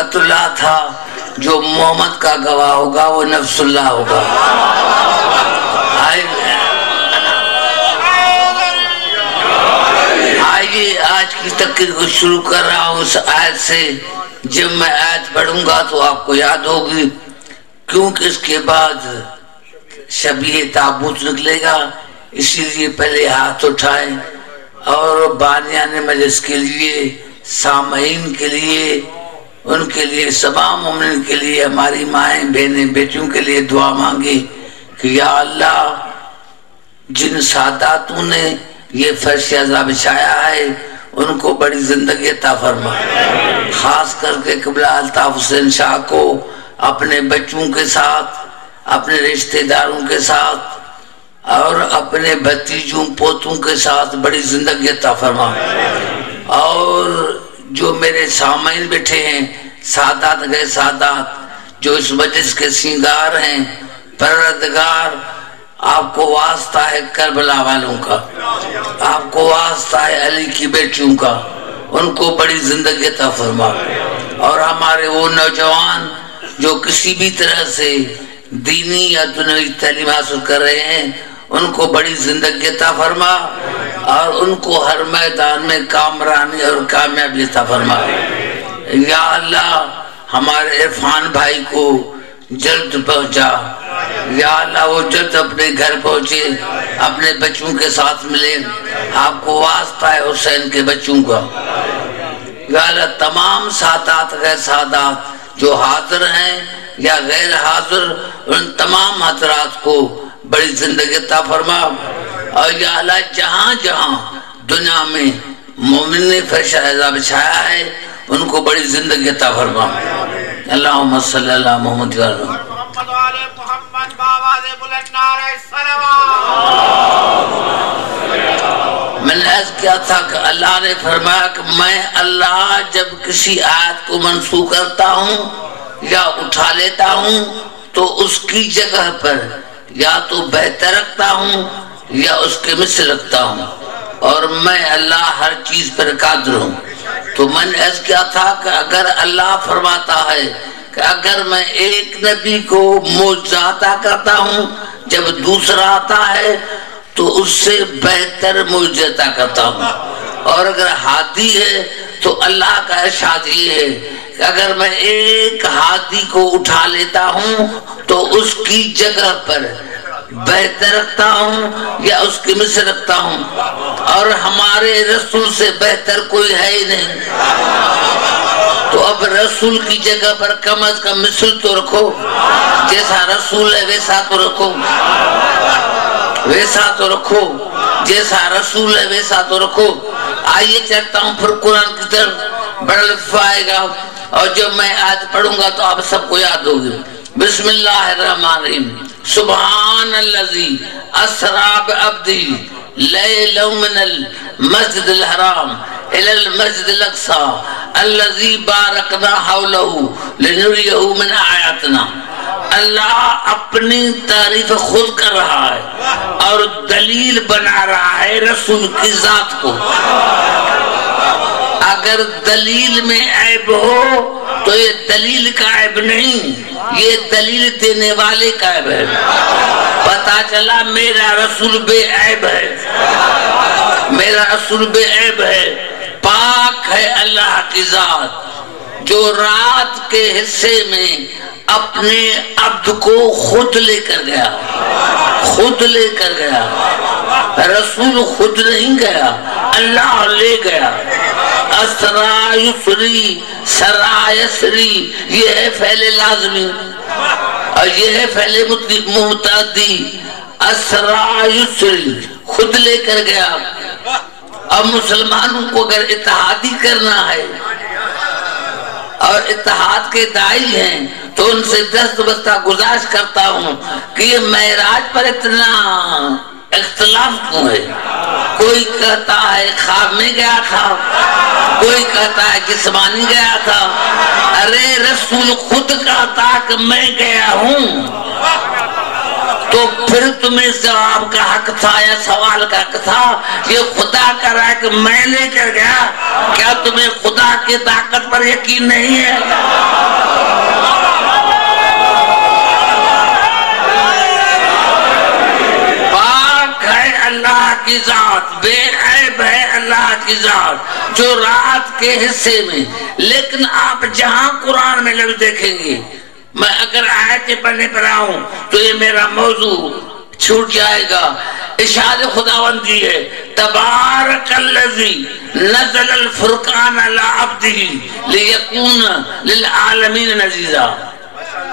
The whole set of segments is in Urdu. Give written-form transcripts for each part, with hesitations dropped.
طاقت اللہ تھا، جو محمد کا گواہ ہوگا وہ نفس اللہ ہوگا۔ آئیے آج کی تقریر کو شروع کر رہا ہوں اس آیت سے۔ جب میں آیت پڑھوں گا تو آپ کو یاد ہوگی، کیونکہ اس کے بعد شبیہ تابوت نکلے گا، اسی لیے پہلے ہاتھ اٹھائیں اور بانیان مجلس کے لیے، سامعین کے لیے، ان کے لیے، تمام مومنین کے لیے، ہماری مائیں بہنیں بیٹیوں کے لیے دعا مانگے کہ یا اللہ جن ساداتوں نے یہ فرش عذاب بچھایا ہے ان کو بڑی زندگی عطا فرما، خاص کر کے قبلہ الطاف حسین شاہ کو اپنے بچوں کے ساتھ، اپنے رشتہ داروں کے ساتھ اور اپنے بھتیجوں پوتوں کے ساتھ بڑی زندگی عطا فرما۔ اور جو میرے سامعین بیٹھے ہیں، سادات گئے سادات جو اس مجلس کے سنگار ہیں، پروردگار آپ کو واسطہ ہے کربلا والوں کا، آپ کو واسطہ ہے علی کی بیٹیوں کا، ان کو بڑی زندگی عطا فرما۔ اور ہمارے وہ نوجوان جو کسی بھی طرح سے دینی یا دنیاوی تعلیم حاصل کر رہے ہیں ان کو بڑی زندگی عطا فرما، اور ان کو ہر میدان میں کامرانی اور کامیابی عطا فرما۔ یا اللہ ہمارے عرفان بھائی کو جلد پہنچا، یا اللہ وہ جلد اپنے گھر پہنچے، اپنے بچوں کے ساتھ ملے، آپ کو واسطہ ہے حسین کے بچوں کا۔ یا اللہ تمام سادات غیر سادات جو حاضر ہیں یا غیر حاضر، ان تمام حضرات کو بڑی زندگی عطا فرما۔ اور یا اللہ جہاں جہاں دنیا میں مومن نے فرش عذاب بچھایا ہے ان کو بڑی زندگی عطا فرما۔ اللہم صلی اللہ محمد و علی محمد باواز بلند نعرہ صلوات۔ میں نے عرض کیا تھا کہ اللہ نے فرمایا کہ میں اللہ جب کسی آیت کو منسوخ کرتا ہوں یا اٹھا لیتا ہوں تو اس کی جگہ پر یا تو بہتر رکھتا ہوں یا اس کے مثل رکھتا ہوں، اور میں اللہ ہر چیز پر قادر ہوں۔ تو میں نے عرض کیا تھا کہ اگر اللہ فرماتا ہے کہ اگر میں ایک نبی کو معجزہ عطا کرتا ہوں جب دوسرا آتا ہے تو اس سے بہتر معجزہ عطا کرتا ہوں، اور اگر ہادی ہے تو اللہ کا ارشاد یہ ہے کہ اگر میں ایک ہادی کو اٹھا لیتا ہوں تو اس کی جگہ پر بہتر رکھتا ہوں یا اس کی مثل رکھتا ہوں، اور ہمارے رسول سے بہتر کوئی ہے ہی نہیں۔ تو اب رسول کی جگہ پر کم از کم مثل تو رکھو، جیسا رسول ہے ویسا تو رکھو، ویسا تو رکھو، جیسا رسول ہے ویسا تو رکھو۔ آئیے چلتا ہوں پھر قرآن کی طرف، بڑا لطف آئے گا، اور جب میں آج پڑھوں گا تو آپ سب کو یاد ہوگی۔ بسم اللہ الرحمن الرحیم۔ سبحان الذی اسری بعبدہ لیلا من المسجد الحرام الى المسجد الاقصى الذی بارکنا حولہ لنریہ من آیاتنا۔ اللہ اپنی تعریف خود کر رہا ہے اور دلیل بنا رہا ہے رسول کی ذات کو۔ اگر دلیل میں عیب ہو تو یہ دلیل کا عیب نہیں، یہ دلیل دینے والے کا عیب ہے۔ پتا چلا میرا رسول بے عیب ہے، میرا رسول بے عیب ہے، پاک ہے اللہ کی ذات جو رات کے حصے میں اپنے عبد کو خود لے کر گیا، خود لے کر گیا، رسول خود نہیں گیا، اللہ لے گیا۔ اسرا یسری، سرا یسری، یہ ہے فعل لازمی اور یہ ہے فعل متعدی۔ اسرا یسری خود لے کر گیا۔ اب مسلمانوں کو اگر اتحادی کرنا ہے اور اتحاد کے داعی ہیں تو ان سے دست بستہ گزارش کرتا ہوں کہ یہ معراج پر اتنا اختلاف کیوں ہے؟ کوئی کہتا ہے خواب میں گیا تھا، کوئی کہتا ہے جسمانی گیا تھا۔ ارے رسول خود کہتا کہ میں گیا ہوں، تو پھر تمہیں جواب کا حق تھا یا سوال کا حق تھا؟ یہ خدا کر رہا ہے کہ میں لے کر گیا، کیا تمہیں خدا کی طاقت پر یقین نہیں ہے؟ کی ذات بے عیب ہے، اللہ کی ذات جو رات کے حصے میں، لیکن آپ جہاں قرآن میں لفظ دیکھیں گے، میں اگر آیتیں پڑھنے پر آؤں تو یہ میرا موضوع چھوٹ جائے گا۔ ارشاد خداوندی ہے تبارک الذی نزل الفرقان علی عبدہ لیکون للعالمین نذیرا۔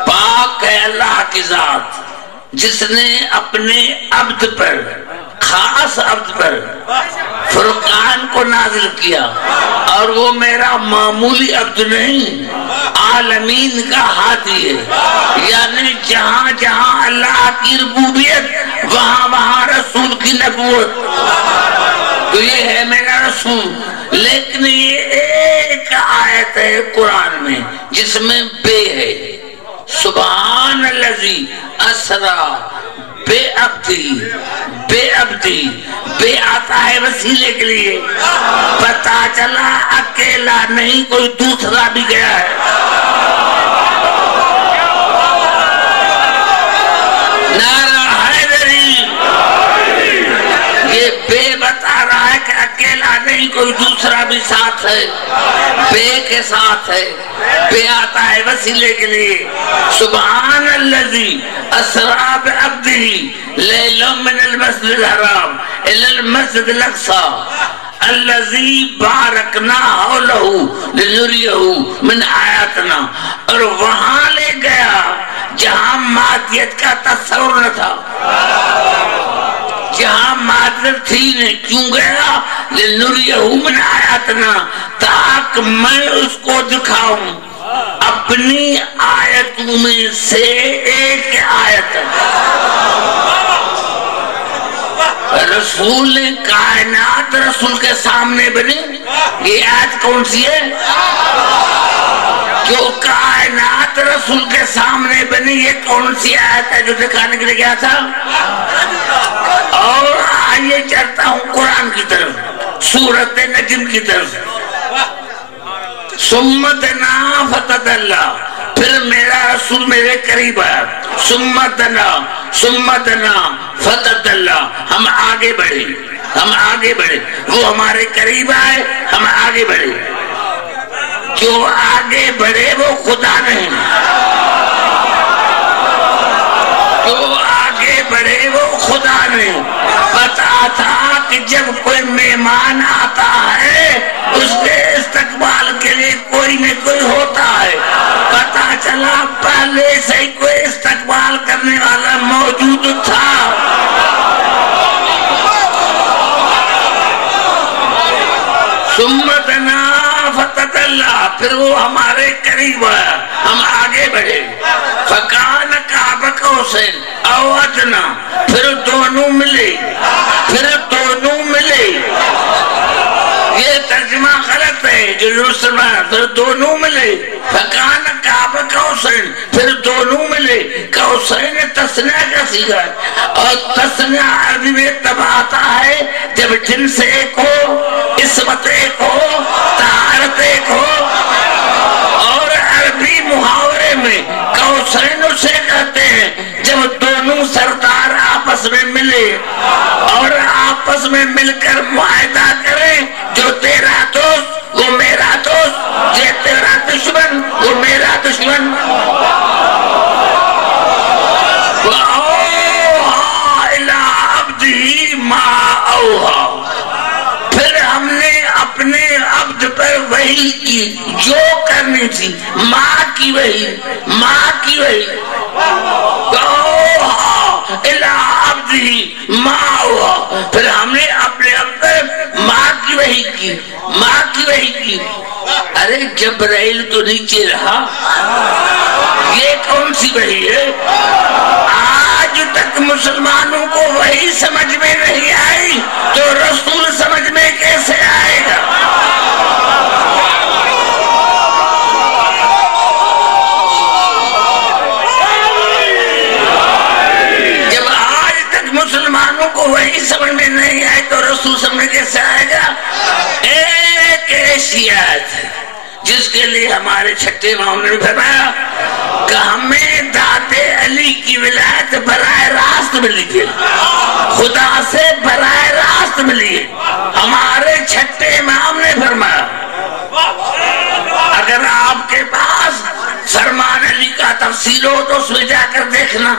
پاک ہے اللہ کی ذات جس نے اپنے عبد پر، خاص عبد پر فرقان کو نازل کیا، اور وہ میرا معمولی عبد نہیں، عالمین کا ہادی ہے، یعنی جہاں جہاں اللہ کی ربوبیت وہاں وہاں رسول کی نبوت، تو یہ ہے میرا رسول۔ لیکن یہ ایک آیت ہے قرآن میں جس میں بے ہے، سبحان الذی اسرا بے عبدی، بے عبدی، بے آتا ہے وسیلے کے لیے، پتا چلا اکیلا نہیں کوئی دوسرا بھی گیا ہے۔ نعرہ حیدری، یہ بے بتا رہا ہے کہ اکیلا نہیں کوئی دوسرا بھی ساتھ ہے، بے کے ساتھ ہے، بے آتا ہے وسیلے کے لیے۔ سبحان الذی اسرا بعبدہ لیلا من المسجد الحرام الی المسجد الاقصی الذی بارکنا حولہ لنریہ من آیاتنا، اور وہاں لے گیا جہاں مادیت کا تصور نہ تھا، جہاں مادیت تھی نہیں، کیوں گیا؟ لنریہ من آیاتنا، تاکہ میں اس کو دکھاؤں اپنی آیتوں میں سے ایک آیت۔ رسول نے کائنات رسول کے سامنے بنی، یہ آیت کون سی ہے؟ جو کائنات رسول کے سامنے بنی، یہ کون سی آیت ہے جو دکھانے کے لیے گیا تھا؟ اور آئیے چلتا ہوں قرآن کی طرف، سورۃ نجم کی طرف۔ سمتنا فتدلا، پھر میرا رسول میرے قریب آیا، سمتنا فتدلا، ہم آگے بڑھے، ہم آگے بڑھے، وہ ہمارے قریب آئے، ہم آگے بڑھے۔ جو آگے بڑھے وہ خدا نہیں، جو آگے بڑھے وہ خدا نہیں۔ پتا تھا کہ جب کوئی مہمان آتا ہے اس کے استقبال کے لیے کوئی نہ کوئی ہوتا ہے، پتا چلا پہلے سے ہی کوئی استقبال کرنے والا موجود تھا۔ سمتنا فتدلا، پھر وہ ہمارے قریب آیا، ہم آگے بڑھے۔ فکان قاب قوسین او ادنی، پھر دونوں ملے، پھر دونوں ملے۔ یہ ترجمہ غلط ہے جو پھر دونوں ملے۔ فکان قاب قوسین، پھر دونوں ملے۔ قوسین تسنیہ کا صیغہ ہے، اور تسنیہ عربی میں تب آتا ہے جب جنس ایک ہو، عصمت ایک ہو، طہارت ایک ہو۔ اور عربی محاورے میں قوسین اسے کہتے ہیں جب دونوں سردار آپس میں ملے اور آپس میں مل کر معاہدہ کریں، جو تیرا دوست وہ میرا دوست، یہ تیرا دشمن وہ میرا دشمن۔ وَأَوْحَىٰ إِلَىٰ عَبْدِهِ مَا أَوْحَىٰ، پھر ہم نے اپنے عبد پر وحی کی جو کرنی تھی، ماں کی وحی، ماں کی وحی۔ وَأَوْحَىٰ إِلَىٰ عَبْدِهِ مَا أَوْحَىٰ، پھر ہم نے اپنے عبد پر ماں کی وحی کی، ماں کی وحی کی۔ ارے جبرائیل تو نیچے رہا، یہ کون سی وحی ہے؟ آج تک مسلمانوں کو وحی سمجھ میں نہیں آئی تو رسول سمجھ میں کیسے آئے گا؟ جب آج تک مسلمانوں کو وحی سمجھ میں نہیں آئی تو رسول سمجھ میں کیسے آئے گا؟ ایک ایسی آیت ہے جس کے لیے ہمارے چھٹے امام نے فرمایا کہ ہمیں داد داد علی کی ولایت براہ راست ملی ہے، خدا سے براہ راست ملی ہے۔ ہمارے چھٹے امام نے فرمایا اگر آپ کے پاس فرمان علی کا تفصیل ہو تو اس میں جا کر دیکھنا،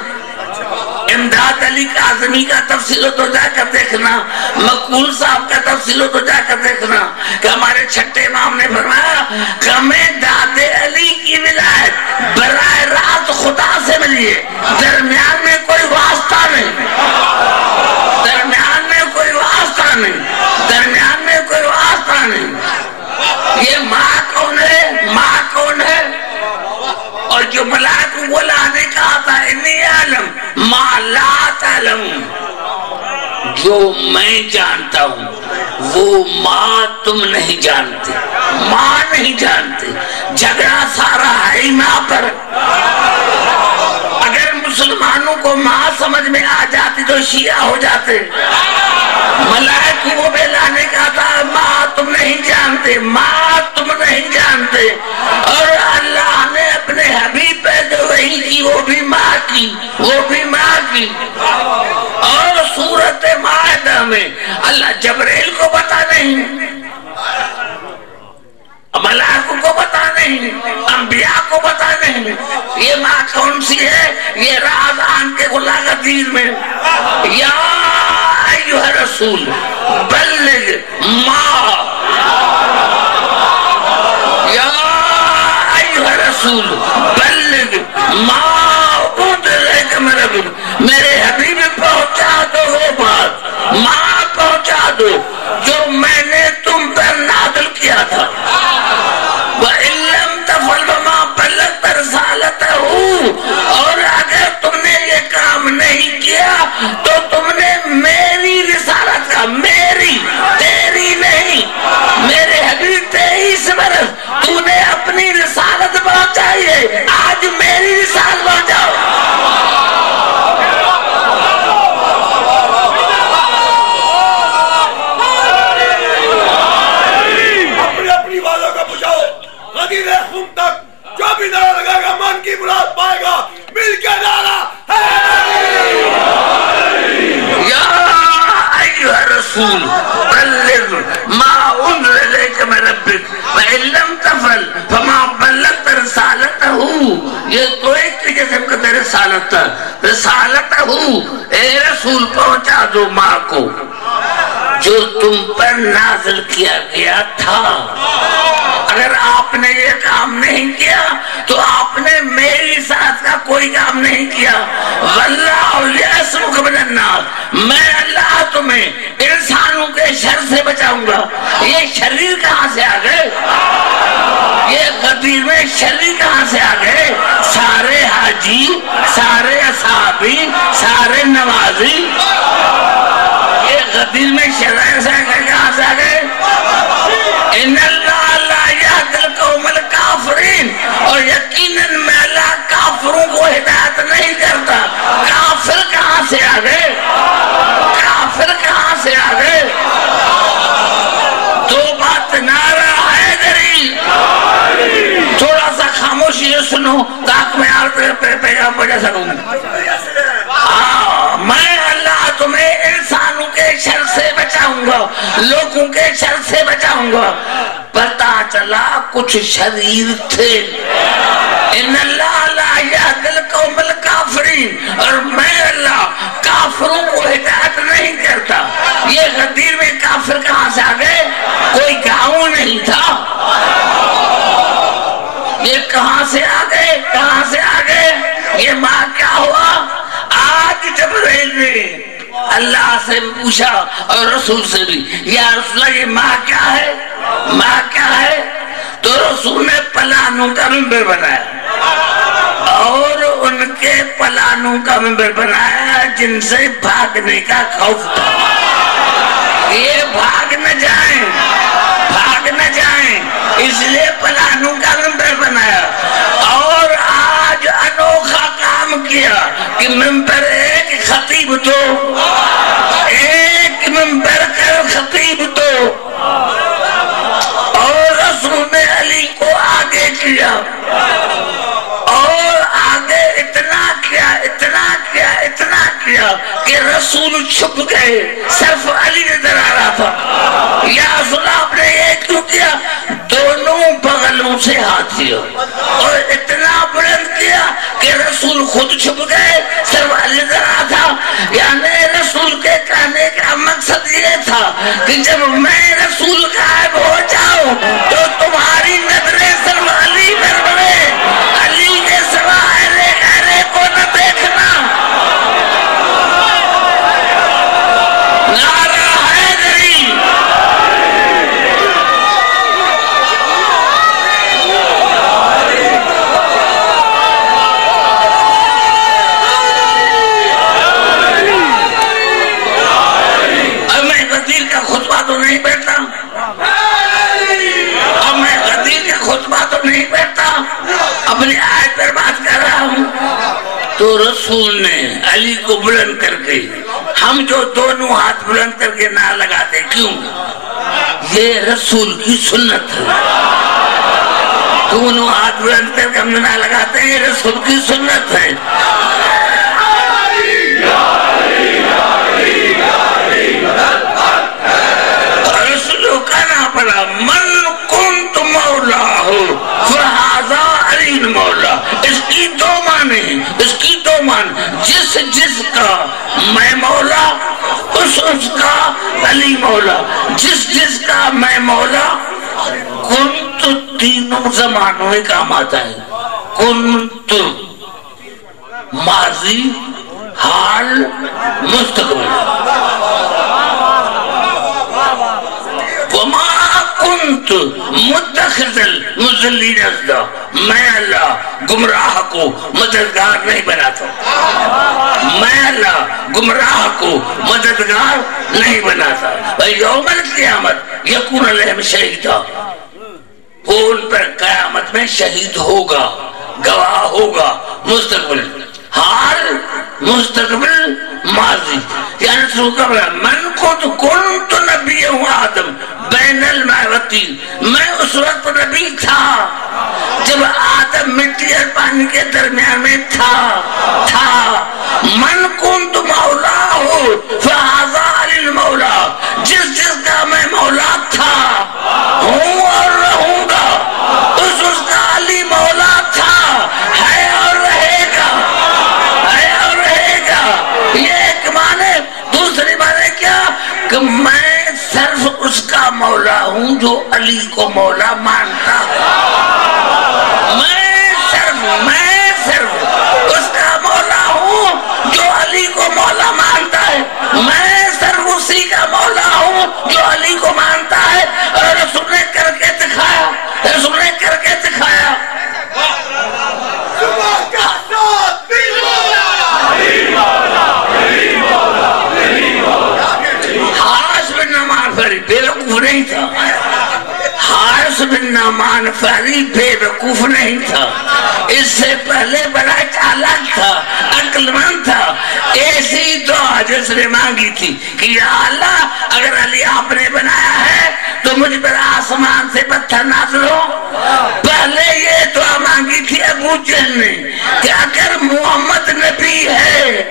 امداد علی کاظمی کا تفصیل ہو تو جا کر دیکھنا، مقبول صاحب کا تفصیل ہو تو جا کر دیکھنا کہ ہمارے چھٹے امام نے فرمایا کہ ہمیں داد علی کی ولایت براہ راست خدا سے ملی ہے، درمیان میں کوئی واسطہ نہیں، درمیان میں کوئی واسطہ نہیں، درمیان میں کوئی واسطہ نہیں۔ یہ ماں کون ہے؟ ماں کون ہے؟ اور جو ملائکہ کو لانے کہا تھا انی عالم ما لا تعلم، جو میں جانتا ہوں وہ ماں تم نہیں جانتے، ماں نہیں جانتے۔ جھگڑا سارا ہے ماں پر۔ اگر مسلمانوں کو ماں سمجھ میں آ جاتی تو شیعہ ہو جاتے۔ ملائکہ کو بھی لانے کا تھا ماں تم نہیں جانتے، ماں تم نہیں جانتے، اور اللہ نے اپنے حبیب پہ جو وحی کی وہ بھی ماں کی، وہ بھی ماں کی۔ اور سورۃ مائدہ میں اللہ جبرائیل کو پتا نہیں، ملائکہ کو پتا نہیں، انبیاء کو پتا نہیں، یہ ماں کون سی ہے؟ یہ راز آن کے غلہ غدیر میں یا ایوہ رسول بلغ ما، یا ایوہ رسول بلغ ما اُنزِلَ مِن رَبِّكَ، میرے حبیب پہنچا دو وہ بات، ماں پہنچا دو جو میں نے تم پر نازل کیا تھا۔ وَإِن لَّمْ تَفْعَلْ فَمَا بَلَّغْتَ رِسَالَتَهُ، اور اگر تم نے یہ کام نہیں کیا تو تم نے میری رسالت کا، میری تیری نہیں، میرے حبیب 23 برس تو نے اپنی رسالت پہنچائی ہے، آج میری رسالت پہنچاؤ۔ اپنی والوں کا پوچھاؤ، غدیر خون تک جو بھی نعرہ لگائے گا من کی مراد پائے گا، مل کے نعرہ یا ایوہ رسول بلغ ما انزل الیک من ربک وان لم تفعل فما بلغت رسالتہ، یہ تو ایک کی جسم کا رسالت تھا، رسالتہ، اے رسول پہنچا دو ماں کو جو تم پر نازل کیا گیا تھا۔ اگر آپ نے یہ کام نہیں کیا تو آپ نے میری ساتھ کا کوئی کام نہیں کیا۔ واللہ یعصمک من الناس، میں اللہ تمہیں انسانوں کے شر سے بچاؤں گا۔ یہ شریر کہاں سے آ گئے؟ یہ غدیر میں شریر کہاں سے آ گئے؟ سارے حاجی، سارے اصحابی، سارے نوازی، یہ غدیر میں شریر سے کہاں سے آ گئے؟ ان اللہ لا یہدی القوم الکافرین، اور یقیناً میں اللہ کافروں کو ہدایت نہیں کرتا۔ کافر کہاں سے آ گئے؟ کافر کہاں سے آ گئے؟ دو بات نعرہ حیدری، تھوڑا سا خاموشی سنو تاکہ میں آپ پیغام پہنچا سکوں۔ میں اللہ تمہیں انسانوں کے شر سے بچاؤں گا، لوگوں کے شر سے بچاؤں گا۔ پتا چلا کچھ شریر تھے۔ ان اللہ لا یہدی القوم الکافرین، اور میں اللہ کافروں کو ہدایت نہیں کرتا۔ یہ غدیر میں کافر کہاں سے آ گئے؟ کوئی گاؤں نہیں تھا، یہ کہاں سے آ گئے؟ کہاں سے آ گئے؟ یہ ماں کیا ہوا؟ آج جبرائیل نے اللہ سے پوچھا اور رسول سے بھی، یا رسول اللہ یہ ماں کیا ہے؟ ماں کیا ہے؟ تو رسول نے پلانوں کا ممبر بنایا، اور ان کے پلانوں کا ممبر بنایا جن سے بھاگنے کا خوف تھا، یہ بھاگ نہ جائیں، بھاگ نہ جائیں، اس لیے پلانوں کا ممبر بنایا۔ اور آج انوکھا کام کیا کہ ممبر ایک خطیب تو، ایک ممبر کا خطیب تو، اور رسول نے علی کو آگے کیا، اور آگے اتنا کہ رسول چھپ گئے، صرف علی نظر آ رہا تھا۔ یا رسول اللہ آپ نے یہ کیوں کیا؟ دونوں بغلوں سے ہاتھ دیا اور اتنا بلند کیا کہ رسول خود چھپ گئے، صرف علی نظر آ تھا۔ یعنی رسول کے کہنے کا مقصد یہ تھا کہ جب میں رسول غائب ہو جاؤں تو تمہاری نظریں صرف علی پر پڑے، علی کے سوا غیرے کو نہ دیکھنا۔ نعرہ حیدری۔ اب میں غدیر کا خطبہ تو نہیں بیٹھتا، اپنی آیت پر بات کر رہا ہوں۔ تو رسول نے علی کو بلند کر کے، ہم جو دونوں ہاتھ بلند کر کے نہ لگاتے کیوں؟ یہ رسول کی سنت ہے، دونوں ہاتھ بلند کر کے ہم نہ لگاتے ہیں، یہ رسول کی سنت ہے۔ رسول کو کہنا پڑا من کنت مولا ہو فہذا علی مولا۔ اس کی دو معنی، اس کی دو معنی، جس کا میں مولا اس کا علی مولا، جس کا میں مولا۔ کنت تینوں زمانوں میں کام آتا ہے، کنت ماضی، حال، مستقبل۔ وما کنت متخذ المضلین ازدا، میں اللہ گمراہ کو مددگار نہیں بناتا، میں اللہ گمراہ کو مددگار نہیں بناتا۔ یوم القیامت یکون علیہم شہیدا، وہ ان پر قیامت میں شہید ہوگا، گواہ ہوگا۔ مستقبل، حال، مستقبل، ماضی۔ یعنی من کنت نبی آدم بین الماء، میں اس وقت نبی تھا جب آدم مٹی اور پانی کے درمیان میں تھا۔ من کنت مولا ہو فہذا علی المولا، جس کا میں مولا تھا، ہوں اور رہوں گا، اس کا علی مولا تھا، ہے اور رہے گا، ہے اور رہے گا۔ یہ ایک معنی۔ دوسری معنی کیا؟ کہ میں صرف اس کا مولا ہوں جو علی کو مولا مانتا ہے۔ میں صرف اس کا مولا ہوں جو علی کو مولا مانتا ہے، میں صرف اسی کا مولا ہوں جو علی کو مانتا ہے۔ اور رسول نے کر کے دکھایا، رسول نے کر کے دکھایا۔ بیوقوف نہیں تھا، حارث بن نعمان فہری بیوقوف نہیں تھا، اس سے پہلے بڑا چالاک تھا، عقل مند تھا۔ ایسی دعا جس نے مانگی تھی کہ یا اللہ اگر علی آپ نے بنایا ہے تو مجھ پر آسمان سے پتھر نازل ہو۔ پہلے یہ دعا مانگی تھی ابو جہل نے کہ اگر محمد نبی ہے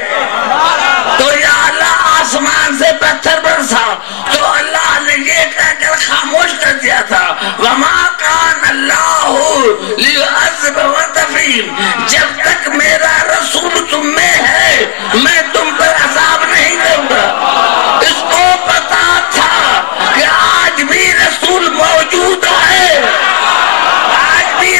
تو یا اللہ آسمان سے پتھر برسا، تو اللہ نے یہ کہہ کر خاموش کر دیا تھا وَمَا كَانَ اللَّهُ لِيُعَذِّبَ وَأَنْتَ، جب تک میرا رسول تم میں ہے میں تم پر عذاب نہیں دوں گا۔ اس کو پتا تھا کہ آج بھی رسول موجود ہے، آج بھی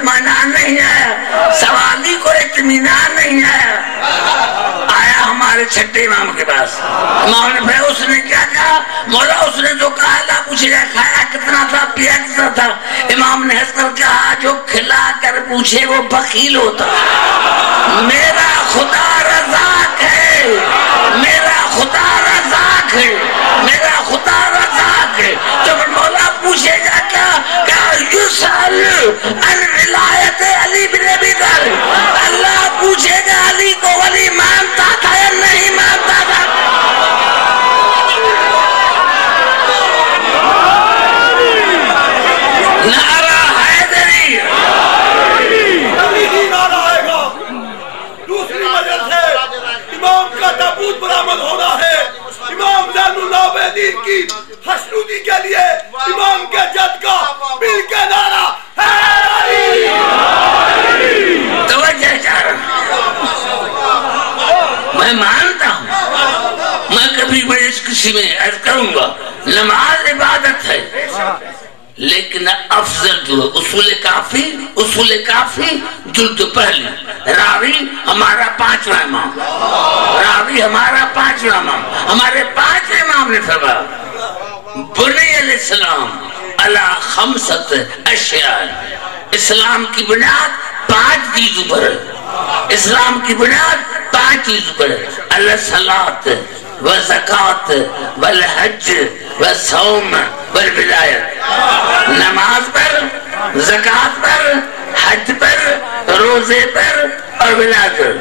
اطمینان نہیں آیا، سوالی کو اطمینان نہیں آیا ہمارے چھٹے امام کے پاس. امام نے پھر اس نے کیا کہا؟ مولا اس نے جو کہا اللہ پوچھے گا کھایا کتنا تھا پیا کتنا تھا. امام نے ہنس کر کہا جو کھلا کر پوچھے وہ بخیل ہوتا. میرا خدا رزاق ہے، میرا خدا رزاق ہے، میرا خدا رزاق ہے. تو مولا پوچھے گا کیا یسأل عن ولایت علی بن ابی طالب. اللہ پوچھے گا علی کو ولی مانتا تھا یا نہیں مانتا تھا. نعرہ حیدری. نعرہ آئے گا. دوسری وجہ سے امام کا تابوت برآمد ہونا ہے. امام زین العابدین کی خشنودی کے لیے امام کے جد کا مل کے نعرہ حیدری. توجہ چاہ رہا میں مانتا ہوں، میں کبھی بڑے کسی میں عرض کروں گا نماز عبادت ہے، لیکن افضل جو اصول کافی جلد پہلی راوی ہمارا پانچواں امام، راوی ہمارا پانچواں امام. ہمارے پانچ امام نے فرمایا بنی الاسلام علی خمسۃ اشیاء. اسلام کی بنیاد 5 چیزوں پر ہے. اسلام کی بنیاد 5 چیزوں پر ہے. الصلاۃ والزکوٰۃ والحج والصوم والولایت. نماز پر، زکوٰۃ پر، حج پر، روزے پر اور ولایت پر.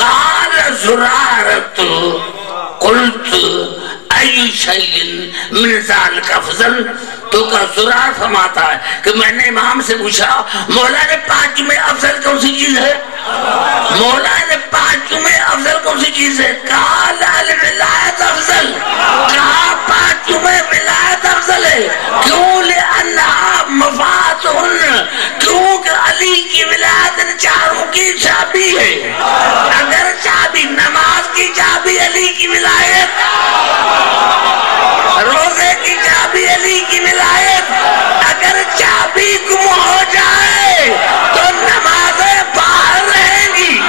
قال زرارۃ قلت ای شیء من ذلک افضل. تو کا زرار فرماتا ہے کہ میں نے امام سے پوچھا مولا نے 5 میں افضل کون سی چیز ہے؟ مولا نے 5 میں افضل کون سی چیز ہے؟ قال الولایت افضل. کہا 5 میں ولایت افضل ہے. کیوں؟ لأنہا مفاتن. کیونکہ علی کی ولایت ان چاروں کی چابی ہے. اگر چابی نماز کی چابی علی کی ولایت، روزے کی چابی علی کی ولایت، اگر چابی گم ہو جائے تو نمازیں باہر رہیں گی.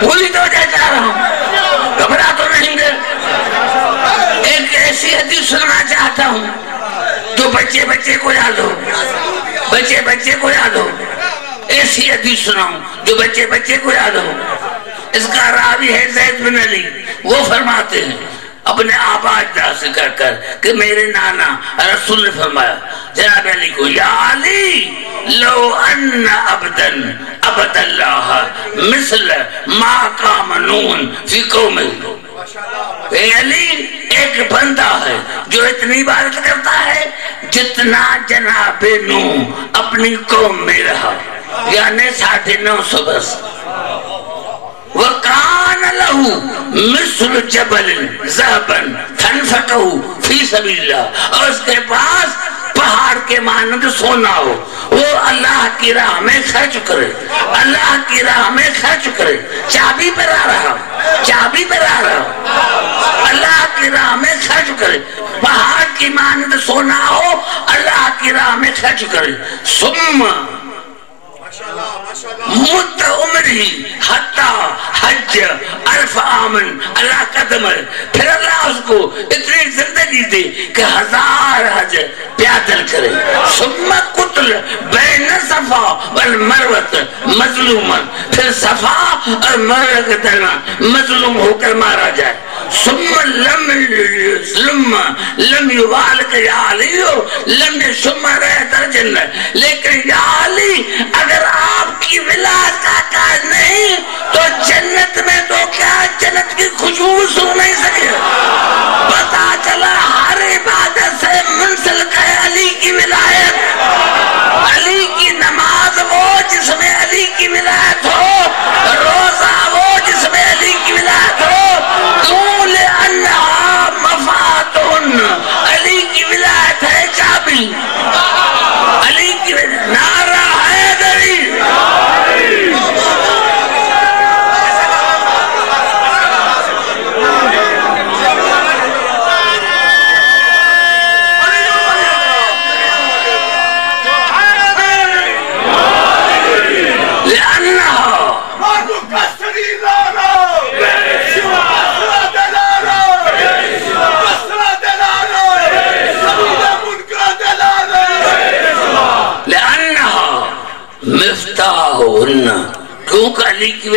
پوری تو جا رہا ہوں، گھبرا تو نہیں گئے. ایک ایسی حدیث سننا چاہتا ہوں جو بچے کو یاد ہو، بچے کو یاد ہو. ایسی حدیث سناؤں جو بچے کو یاد ہو. اس کا راوی ہے زید بن علی. وہ فرماتے ہیں اپنے آبا اجداد سے کہہ کر کہ میرے نانا رسول نے فرمایا جناب علی کو یا علی لو ان عبدن عبد اللہ مثل ما قام نون فی قومہ. اے علی ایک بندہ ہے جو اتنی عبادت کرتا ہے جتنا جناب نوح اپنی قوم میں رہا، یعنی 950 برس. وَقَانَ لَهُ مِثْلُ جَبَلٍ ذَهَبًا تَنْفَقَهُ فِي سَبِيلِ اللَّهِ. اور اس کے پاس پہاڑ کے مانند سونا ہو، وہ اللہ کی راہ میں خرچ کرے، اللہ کی راہ میں خرچ کرے. چابی پر آ رہا، چابی پر آ رہا. اللہ کی راہ میں خرچ کرے، پہاڑ کی مانند سونا ہو، اللہ کی راہ میں خرچ کرے. ثم مت عمری حتی حج 1000 عامن. اللہ قدم ہے، پھر اللہ اس کو اتنی زندگی دے کہ 1000 حج پیادل کرے. ثم قتل بین صفا والمروہ مظلوما. پھر صفا اور مروہ کے درمیان مظلوم ہو کر مارا جائے. ثم لم یبالک یا علی لم ثم رأیت الجنہ. لیکن یا علی اگر آپ کی ولایت کا کاج نہیں تو جنت میں تو کیا جنت کی خوشبو سو نہیں سکے. پتا چلا ہر عبادت سے منسلک ہے علی کی ولایت. علی کی نماز وہ جس میں علی کی ولایت ہو، روزہ وہ جس میں علی کی ولایت ہو. کیوں؟ لأنہا مفاتن. علی کی ولایت ہے چابی، علی کی ولایت. نعرہ حیدری.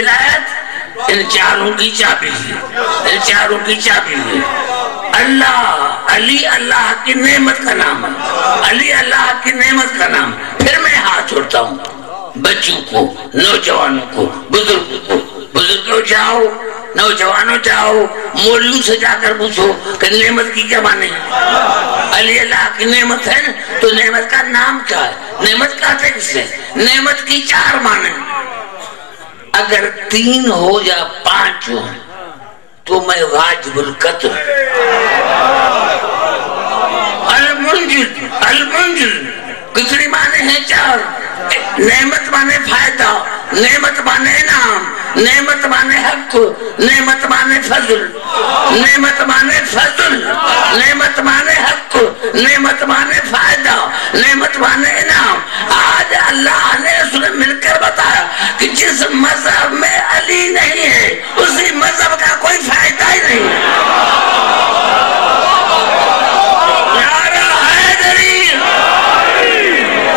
ولایت ان چاروں کی چابی ہے، ان چاروں کی چابی ہے۔ اللہ، علی اللہ کی نعمت کا نام ہے، علی اللہ کی نعمت کا نام ہے۔ پھر میں ہاتھ چھوڑتا ہوں بچوں کو، نوجوانوں کو، بزرگوں کو۔ بزرگوں جاؤ، نوجوانوں جاؤ، مولویوں سے جا کر پوچھو کہ نعمت کی کیا معنی ہے؟ علی اللہ کی نعمت ہے تو نعمت کا نام کیا ہے؟ نعمت کہتے کس ہے؟ نعمت کی چار معنی، اگر 3 ہو یا 5 ہو تو میں واجب القتل۔ المنجل، المنجل کتنی معنی ہیں؟ 4۔ نعمت مانے فائدہ، نعمت مانے انعام، نعمت مانے حق، نعمت مانے فضل، نعمت مانے فضل، نعمت مانے حق، نعمت مانے فائدہ، نعمت مانے انعام۔ آج اللہ نے اس نے مل کر بتایا کہ جس مذہب میں علی نہیں ہے اسی مذہب کا کوئی فائدہ ہی نہیں ہے۔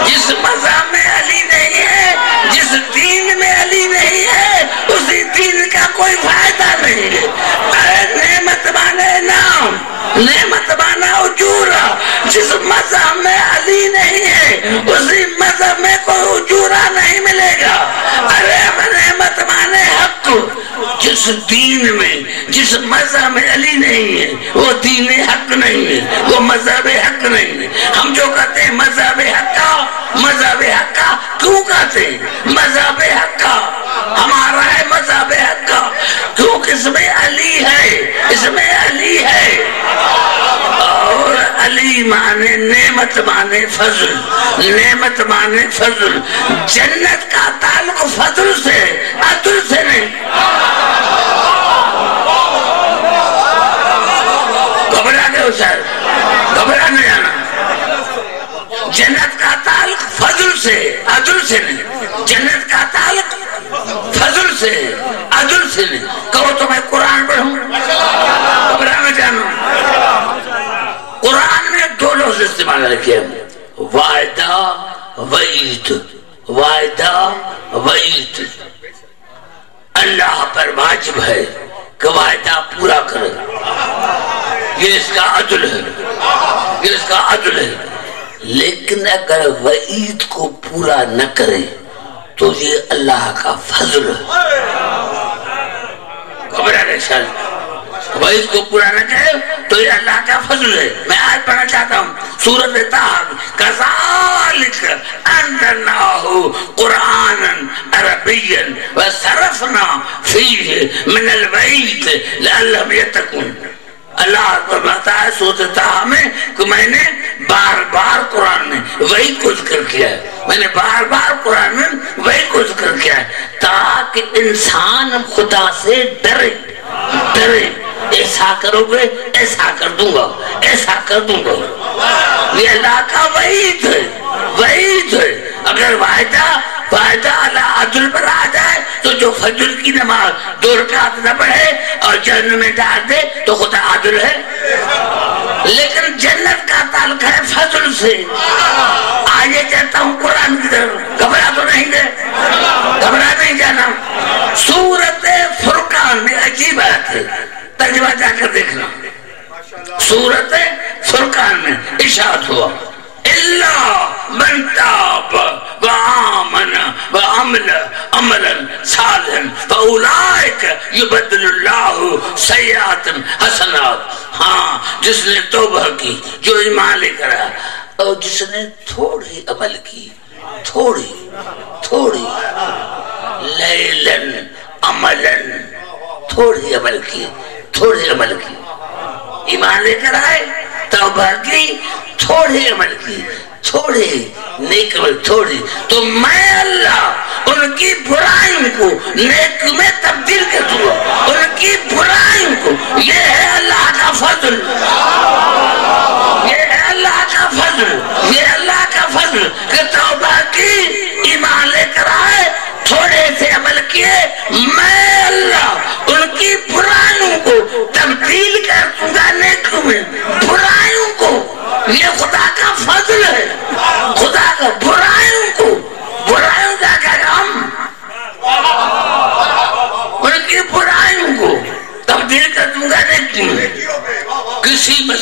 جس مذہب میں علی نہیں ہے، جس دین میں علی نہیں ہے، اسی دین کا کوئی فائدہ نہیں ہے۔ نعمت مانے نام، نعمت مانا اجورا۔ جس مذہب میں علی نہیں ہے اسی مذہب میں کوئی اجورا نہیں ملے گا۔ ارے نعمت مانے حق، جس دین میں، جس مذہب میں علی نہیں ہے وہ دین حق نہیں ہے، وہ مذہب حق نہیں ہے۔ ہم جو کہتے ہیں مذہب حق کا، مذہب حق کا کیوں کہتے ہیں؟ مذہب حق کا ہمارا ہے، مذہب حق کا کیونکہ اس میں علی ہے، اس میں علی ہے۔ اور علی مانے نعمت مانے فضل، نعمت مانے فضل۔ جنت کا تعلق فضل سے، عدل سے نہیں۔ گھبرا گئے سر، گھبرا نہیں جانا۔ جنت کا تعلق فضل سے، عدل سے نہیں۔ جنت کا تعلق فضل سے، عدل سے نہیں۔ کہو تو میں قرآن پڑھوں، گھبرا نہ جانا۔ قرآن میں 2 لفظ استعمال کیے، وعدہ وعید، وعدہ وعید۔ اللہ پر واجب ہے کہ وعدہ پورا کرے، یہ اس کا عدل ہے، یہ اس کا عدل ہے۔ لیکن اگر وعید کو پورا نہ کرے تو یہ اللہ کا فضل ہے۔ خبر ہے شاید وعید کو پورا نہ کرے تو یہ اللہ کا فضل ہے۔ میں آج پڑھنا چاہتا ہوں سورۃ طٰہٰ، کذالک انزلناہ قرآنا عربیا وصرفنا فیہ من الوعید لعلہم یتقون۔ اللہ فرماتا ہے سورۃ طٰہٰ میں کہ میں نے بار بار قرآن میں وعید کو ذکر کیا ہے، میں نے بار بار قرآن میں وعید کو ذکر کیا ہے تاکہ انسان خدا سے ڈرے، ڈرے۔ ایسا کرو گے ایسا کر دوں گا، ایسا کر دوں گا۔ یہ اللہ کا وعید ہے، وعید ہے۔ اگر وعدہ اللہ عدل پر آ جائے تو جو فجر کی نماز 2 رکعت نہ پڑھے اور جہنم میں ڈال دے تو خدا عدل ہے۔ لیکن جنت کا تعلق ہے فضل سے۔ آگے چلتا ہوں قرآن کی طرف، گھبرا تو نہیں گئے، گھبرا نہیں جانا۔ سورۃ فرقان میں عجیب بات ہے، ترجمہ جا کر دیکھنا۔ سورۃ فرقان میں ارشاد ہوا اللہ من تاب وآمن وعمل عملا صالحا فاولئک یبدل اللہ سیئات حسنات۔ ہاں، جس نے توبہ کی، جو ایمان لے کر آیا اور جس نے تھوڑی عمل کی، تھوڑی لیلن عملن، تھوڑی عمل کی، تھوڑی عمل کی، ایمان لے کر آئے، توبہ کی، تھوڑی عمل کی، تھوڑی نیک عمل، تھوڑی، تو میں اللہ ان کی برائیوں کو نیک میں تبدیل کر دوں گا، ان کی برائیوں کو۔ یہ ہے اللہ کا فضل، یہ ہے اللہ کا فضل، یہ اللہ کا فضل کہ توبہ کی، ایمان لے کر آئے، تھوڑے سے عمل کیے، میں اللہ ان کی برائیوں کو تبدیل کر دوں گا نیکوں میں، برائیوں کو۔ یہ خدا کا فضل ہے، خدا کا برائیوں کو، برائیوں کا کام۔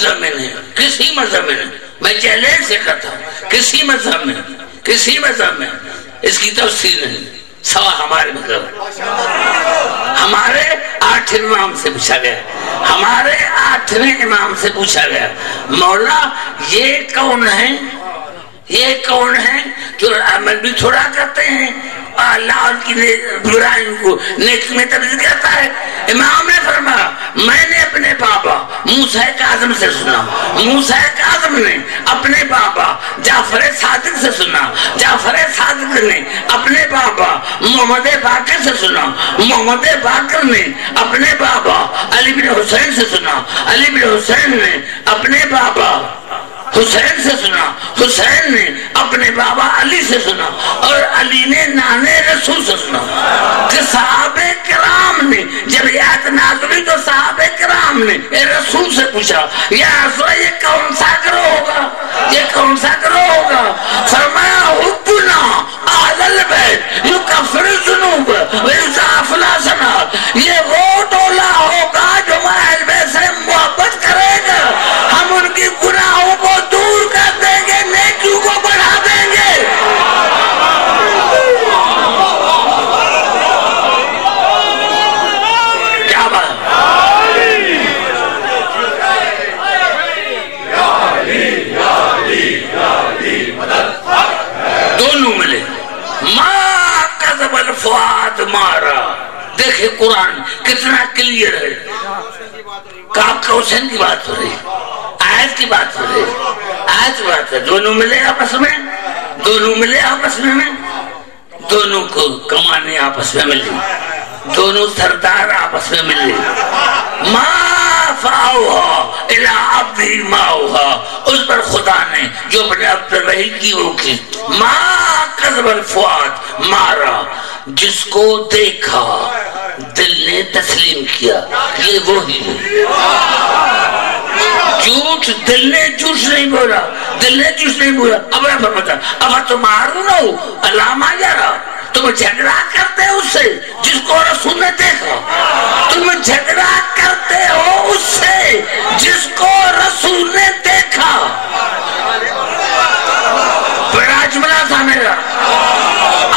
مذہب میں نہیں، کسی مذہب میں نہیں، میں چیلنج سے کہتا ہوں، کسی مذہب میں اس کی تفسیر نہیں سوا ہمارے مذہب۔ ہمارے 8 امام سے پوچھا گیا، ہمارے 8ویں امام سے پوچھا گیا، مولا یہ کون ہے، یہ کون ہے جو عمل بھی تھوڑا کرتے ہیں اللہ ان کی برائیوں کو نیکی میں تبدیل کرتا ہے؟ امام نے فرمایا میں نے اپنے بابا موسیٰ کاظم سے سنا، موسیٰ کاظم نے اپنے بابا جعفر صادق سے سنا، جعفر صادق نے اپنے بابا محمد باقر سے سنا، محمد باقر نے اپنے بابا علی بن حسین سے سنا، علی بن حسین نے اپنے بابا حسین سے سنا، حسین نے اپنے بابا علی سے سنا، اور علی نے نانے رسول سے سنا۔ کہ صحابہ کرام نے جب یہ آیت نازل ہوئی تو صحابہ کرام نے رسول سے پوچھا یا رسول یہ کون سا گروہ ہوگا، یہ کون سا گروہ ہوگا؟ فرمایا حبنا اہل البیت یکفر الذنوب ویضاعف الحسنات، یہ وہ ٹولہ ہوگا جو اہل بیت سے محبت کرے گا، ہم ان کی گناہوں کو دور کر دیں گے، نیکیوں کو بڑھا دیں گے۔ کیا بات؟ دونوں ملے، ما کذب الفؤاد مارا۔ دیکھیں قرآن کتنا کلیئر ہے، کعب کا حسین کی بات ہو رہی، آیت کی بات ہو رہی، آیت کی بات ہے، دونوں ملے آپس میں، دونوں ملے آپس میں، دونوں کو کمانے آپس میں ملی، دونوں سردار آپس میں ملے۔ ما فاؤہا الى عبدی ماؤہا، اس پر خدا نے جو اپنے عبد وحی کی وہ کی۔ ما کذب الفؤاد مارا، جس کو دیکھا دل نے تسلیم کیا، یہ وہی ہے۔ جھوٹ دل نے جھوٹ نہیں بولا، دل نے جھوٹ نہیں بولا۔ اب نے فرمایا اب تمہارون ہو علامہ یارا، تم جھگڑا کرتے ہو اس سے جس کو رسول نے دیکھا، تم جھگڑا کرتے ہو اس سے جس کو رسول نے دیکھا۔ بڑا جملہ تھا میرا،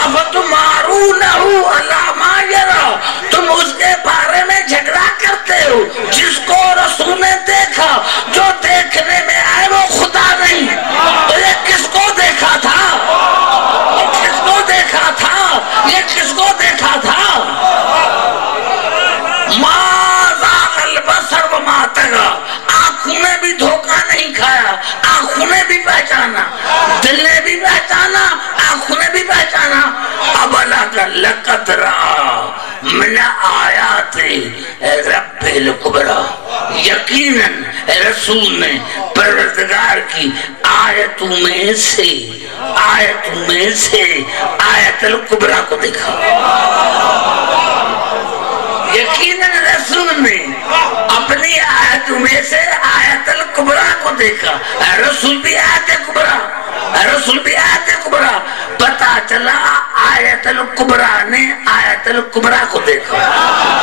اب تمہارون ہو علامہ یارا، تم اس کے بارے میں جھگڑا کرتے ہو جس کو رسول نے دیکھا، جو دیکھنے میں آئے وہ خدا نہیں۔ تو یہ کس کو دیکھا تھا، کس کو دیکھا تھا، یہ کس کو دیکھا تھا؟ ما ذاق البصر وما طغى، آنکھوں نے بھی دھوکہ نہیں کھایا، آنکھوں نے بھی پہچانا، دل نے بھی پہچانا، آنکھوں نے بھی پہچانا۔ اب لقد رأى من آیات رب الکبریٰ، یقیناً رسول نے پروردگار کی آیتوں میں سے آیت الکبریٰ کو دیکھا۔ یقیناً رسول نے اپنی آیتوں میں سے آیت الکبریٰ کو دیکھا۔ رسول بھی آیت کبریٰ، رسول بھی آیت کبریٰ۔ پتا چلا آیت الکبریٰ نے آیت الکبریٰ کو دیکھا،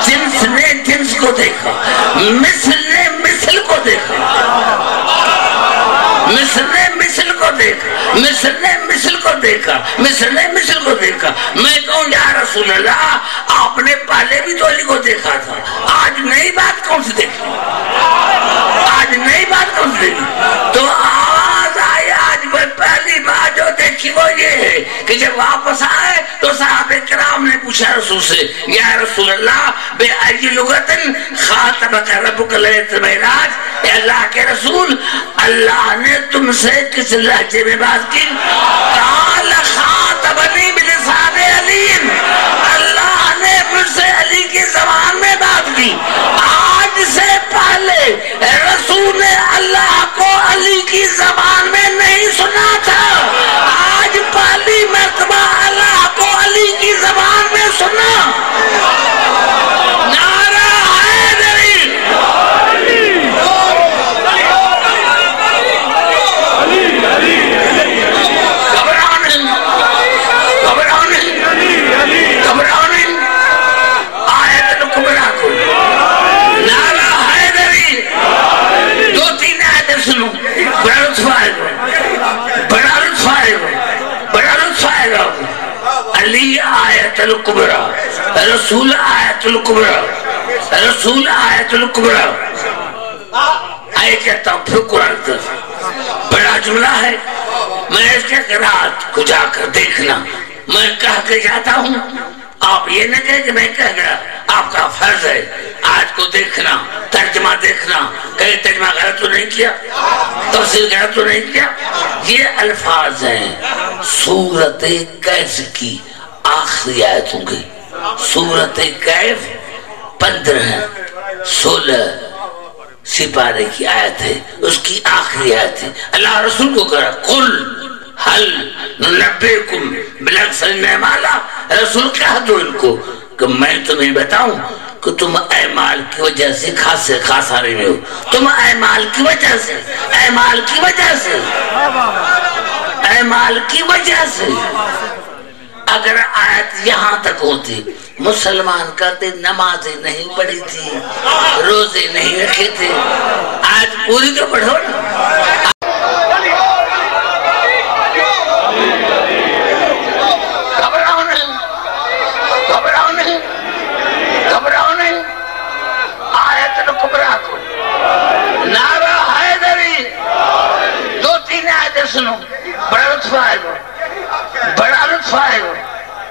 جنس نے جنس کو دیکھا، مثل نے مثل کو دیکھا، مثل نے مثل کو دیکھا، مثل نے مثل کو دیکھا، مثل نے مثل کو دیکھا۔ میں کہوں یا رسول اللہ آپ نے پہلے بھی تو علی کو دیکھا تھا، آج نئی بات کون سی دیکھی، آج نئی بات کون سی دیکھی؟ تو آواز آئی آج پہلی بات جو دیکھی وہ یہ ہے کہ جب واپس آئے تو صحابہ کرام نے پوچھا رسول سے یا رسول اللہ بے ای لغت خاطبک ربک لیلۃ المعراج، اے اللہ کے رسول اللہ نے تم سے کس لہجے میں بات کی؟ قال خاطبنی بلسان علی، اللہ نے مجھ سے علی کی زبان میں بات کی۔ آج سے پہلے رسول نے اللہ کو علی کی زبان میں نہیں سنا تھا، آج پہلی مرتبہ اللہ کو علی کی زبان میں سنا۔ نعرہ حیدری، گھبرانے رسول آیت الکبرى رسول آیت الکبرى آئے کہتا ہوں پھر قرآن طرف بڑا جملہ ہے میں اس کے قرآت کو جا کر دیکھنا میں کہہ کے جاتا ہوں آپ یہ نہ کہے کہ میں کہہ گیا آپ کا فرض ہے آج کو دیکھنا ترجمہ دیکھنا کہیں ترجمہ غلط تو نہیں کیا تفسیر غلط تو نہیں کیا یہ الفاظ ہیں سورت کیف کی آخری آیتوں کی سورت کیف 15-16 سپارے کی آیت ہے اس کی آخری آیت ہے اللہ رسول کو کہا قل حل ننبئکم بالاخسرین اعمالا رسول کہہ دو ان کو کہ میں تمہیں بتاؤں کہ تم اعمال کی وجہ سے خسارے میں ہو تم اعمال کی وجہ سے اعمال کی وجہ سے اگر آیت یہاں تک ہوتی مسلمان کہتے نمازیں نہیں پڑھی تھی روزے نہیں رکھے تھے آج پوری تو پڑھو نا گھبراؤ نہیں آیت الکبریٰ کو نعرہ حیدری 2-3 آیتیں سنو بڑا لطف آئے گا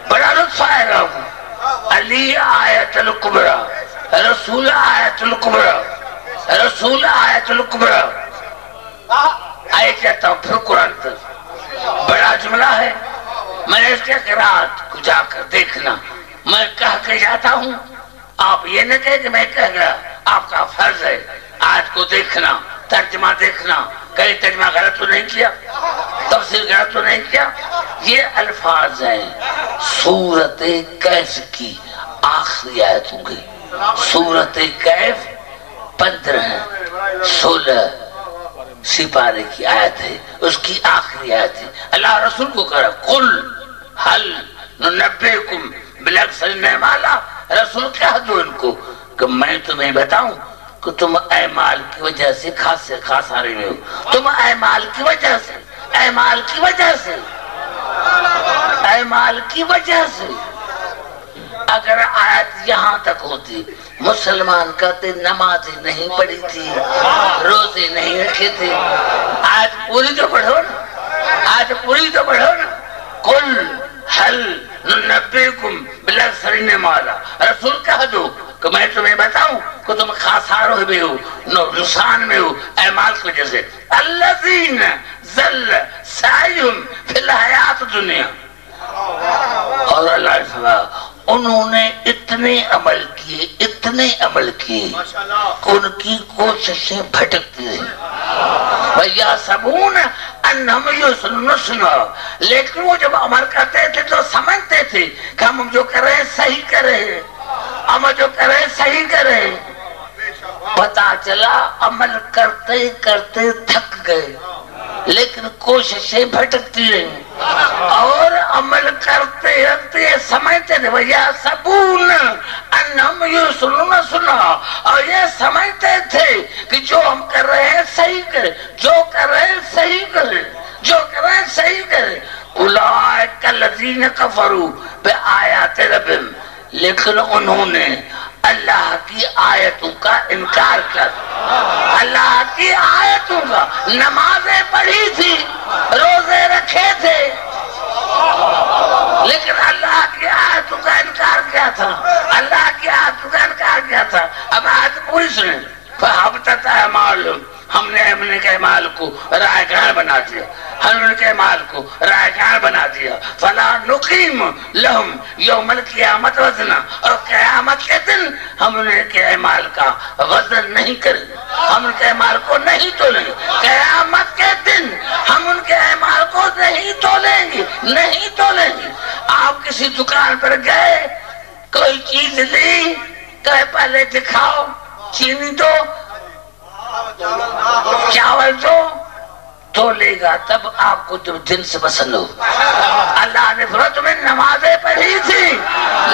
بڑا لطف آئے گا علی آیت الکبریٰ رسول آیت الکبریٰ آئے کہتا ہوں پھر قرآن طرف بڑا جملہ ہے میں اس کے قرآت کو جا کر دیکھنا میں کہہ کے جاتا ہوں آپ یہ نہ کہے کہ میں کہہ گیا آپ کا فرض ہے آج کو دیکھنا ترجمہ دیکھنا کہیں ترجمہ غلط تو نہیں کیا تفسیر غلط تو نہیں کیا یہ الفاظ ہیں سورت کیف کی آخری آیتوں کی سورت کیف 15-16 سپارے کی آیت ہے اس کی آخری آیت ہے اللہ رسول کو کہا قل حل ننبئکم بالاخسرین اعمالا رسول کہہ دو ان کو کہ میں تمہیں بتاؤں کہ تم اعمال کی وجہ سے خسارے میں ہو تم اعمال کی وجہ سے اگر آیت یہاں تک ہوتی مسلمان کہتے نمازیں نہیں پڑھی تھی روزے نہیں رکھے تھے آج پوری تو پڑھو نا قل حل ننبئکم بالاخسرین اعمالا رسول کہہ دو کہ میں تمہیں بتاؤں کہ تم خساروں میں ہو نقصان میں ہو اعمال کی وجہ سے الذین ضل سعیہم فی الحیات دنیا اور اللہ نے فرمایا انہوں نے اتنے عمل کیے کہ ان کی کوششیں بھٹکتی رہی وَيَحْسَبُونَ أَنَّهُمْ يُحْسِنُونَ لیکن وہ جب عمل کرتے تھے تو سمجھتے تھے کہ ہم جو کر رہے ہیں صحیح کر رہے ہیں پتا چلا عمل کرتے کرتے تھک گئے لیکن کوششیں بھٹکتی رہیں اور عمل کرتے رہتے سمجھتے تھے وَيَحْسَبُونَ أَنَّهُمْ يُحْسِنُونَ اور یہ سمجھتے تھے کہ جو ہم کر رہے ہیں صحیح کریں اولئک الذین کفروا بآیات ربہم لیکن انہوں نے اللہ کی آیتوں کا انکار کر اللہ کی آیتوں کا نمازیں پڑھی تھی روزے رکھے تھے لیکن اللہ کی آیتوں کا انکار کیا تھا اب آیت پوری سنیں فَحَبِطَتْ أَعْمَالُهُمْ ہم نے کے اعمال کو رائے گاہ بنا دیا فَلَا نُقِيمُ لَهُمْ يَوْمَ الْقِيَامَةِ وَزْنًا اور قیامت کے دن ہم ان کے اعمال کا وزن نہیں کریں ہم ان کے اعمال کو نہیں تولیں گے قیامت کے دن ہم ان کے اعمال کو نہیں تولیں گے آپ کسی دکان پر گئے کوئی چیز لی کہے پہلے دکھاؤ چینی دو چاول دو تو لے گا تب آپ کو جب دن سے پسند ہو اللہ نے فرمایا تمہیں نمازیں پڑھی تھی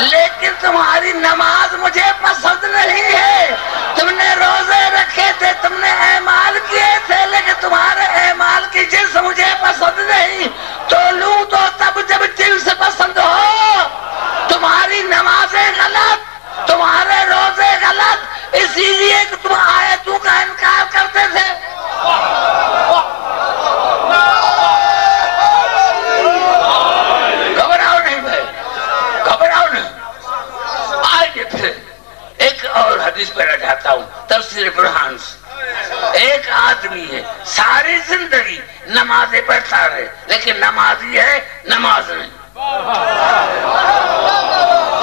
لیکن تمہاری نماز مجھے پسند نہیں ہے تم نے روزے رکھے تھے تم نے اعمال کیے تھے لیکن تمہارے اعمال کی جنس مجھے پسند نہیں تو لوں تو تب جب دل سے پسند ہو تمہاری نمازیں غلط غلط اسی لیے کہ تم آیتوں کا انکار کرتے تھے. گھبراؤ نہیں بھائی، گھبراؤ نہیں. آئیے پھر ایک اور حدیث پڑھنا چاہتا ہوں تفسیر برہان سے. ایک آدمی ہے ساری زندگی نمازیں پڑھتا رہے لیکن نمازی ہے نماز نہیں.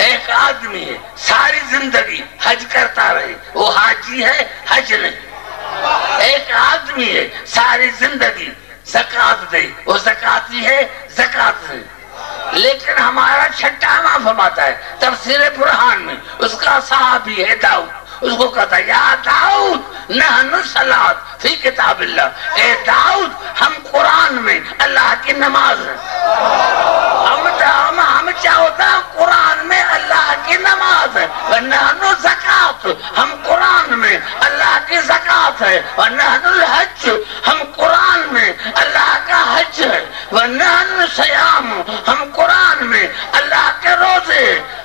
ایک آدمی ہے ساری زندگی حج کرتا رہے وہ حاجی ہے حج نہیں. ایک آدمی ہے ساری زندگی زکوٰۃ دے وہ زکاتی ہے زکوٰۃ نہیں. لیکن ہمارا چھٹا امام فرماتا ہے تفسیر برہان میں اس کا صحابی ہے داؤد. اس کو کہتا ہے یا داؤد نحن صلاۃ فی کتاب اللہ. اے داؤد ہم قرآن میں اللہ کی نماز ہیں. ہم کیا ہوتا ہے قرآن میں اللہ کی نماز ہے. ونحن زکوٰۃ ہم قرآن میں اللہ کی زکوٰۃ ہے. ونحن الحج ہم قرآن میں اللہ کا حج ہے. ونحن صیام ہم قرآن میں اللہ کے روزے.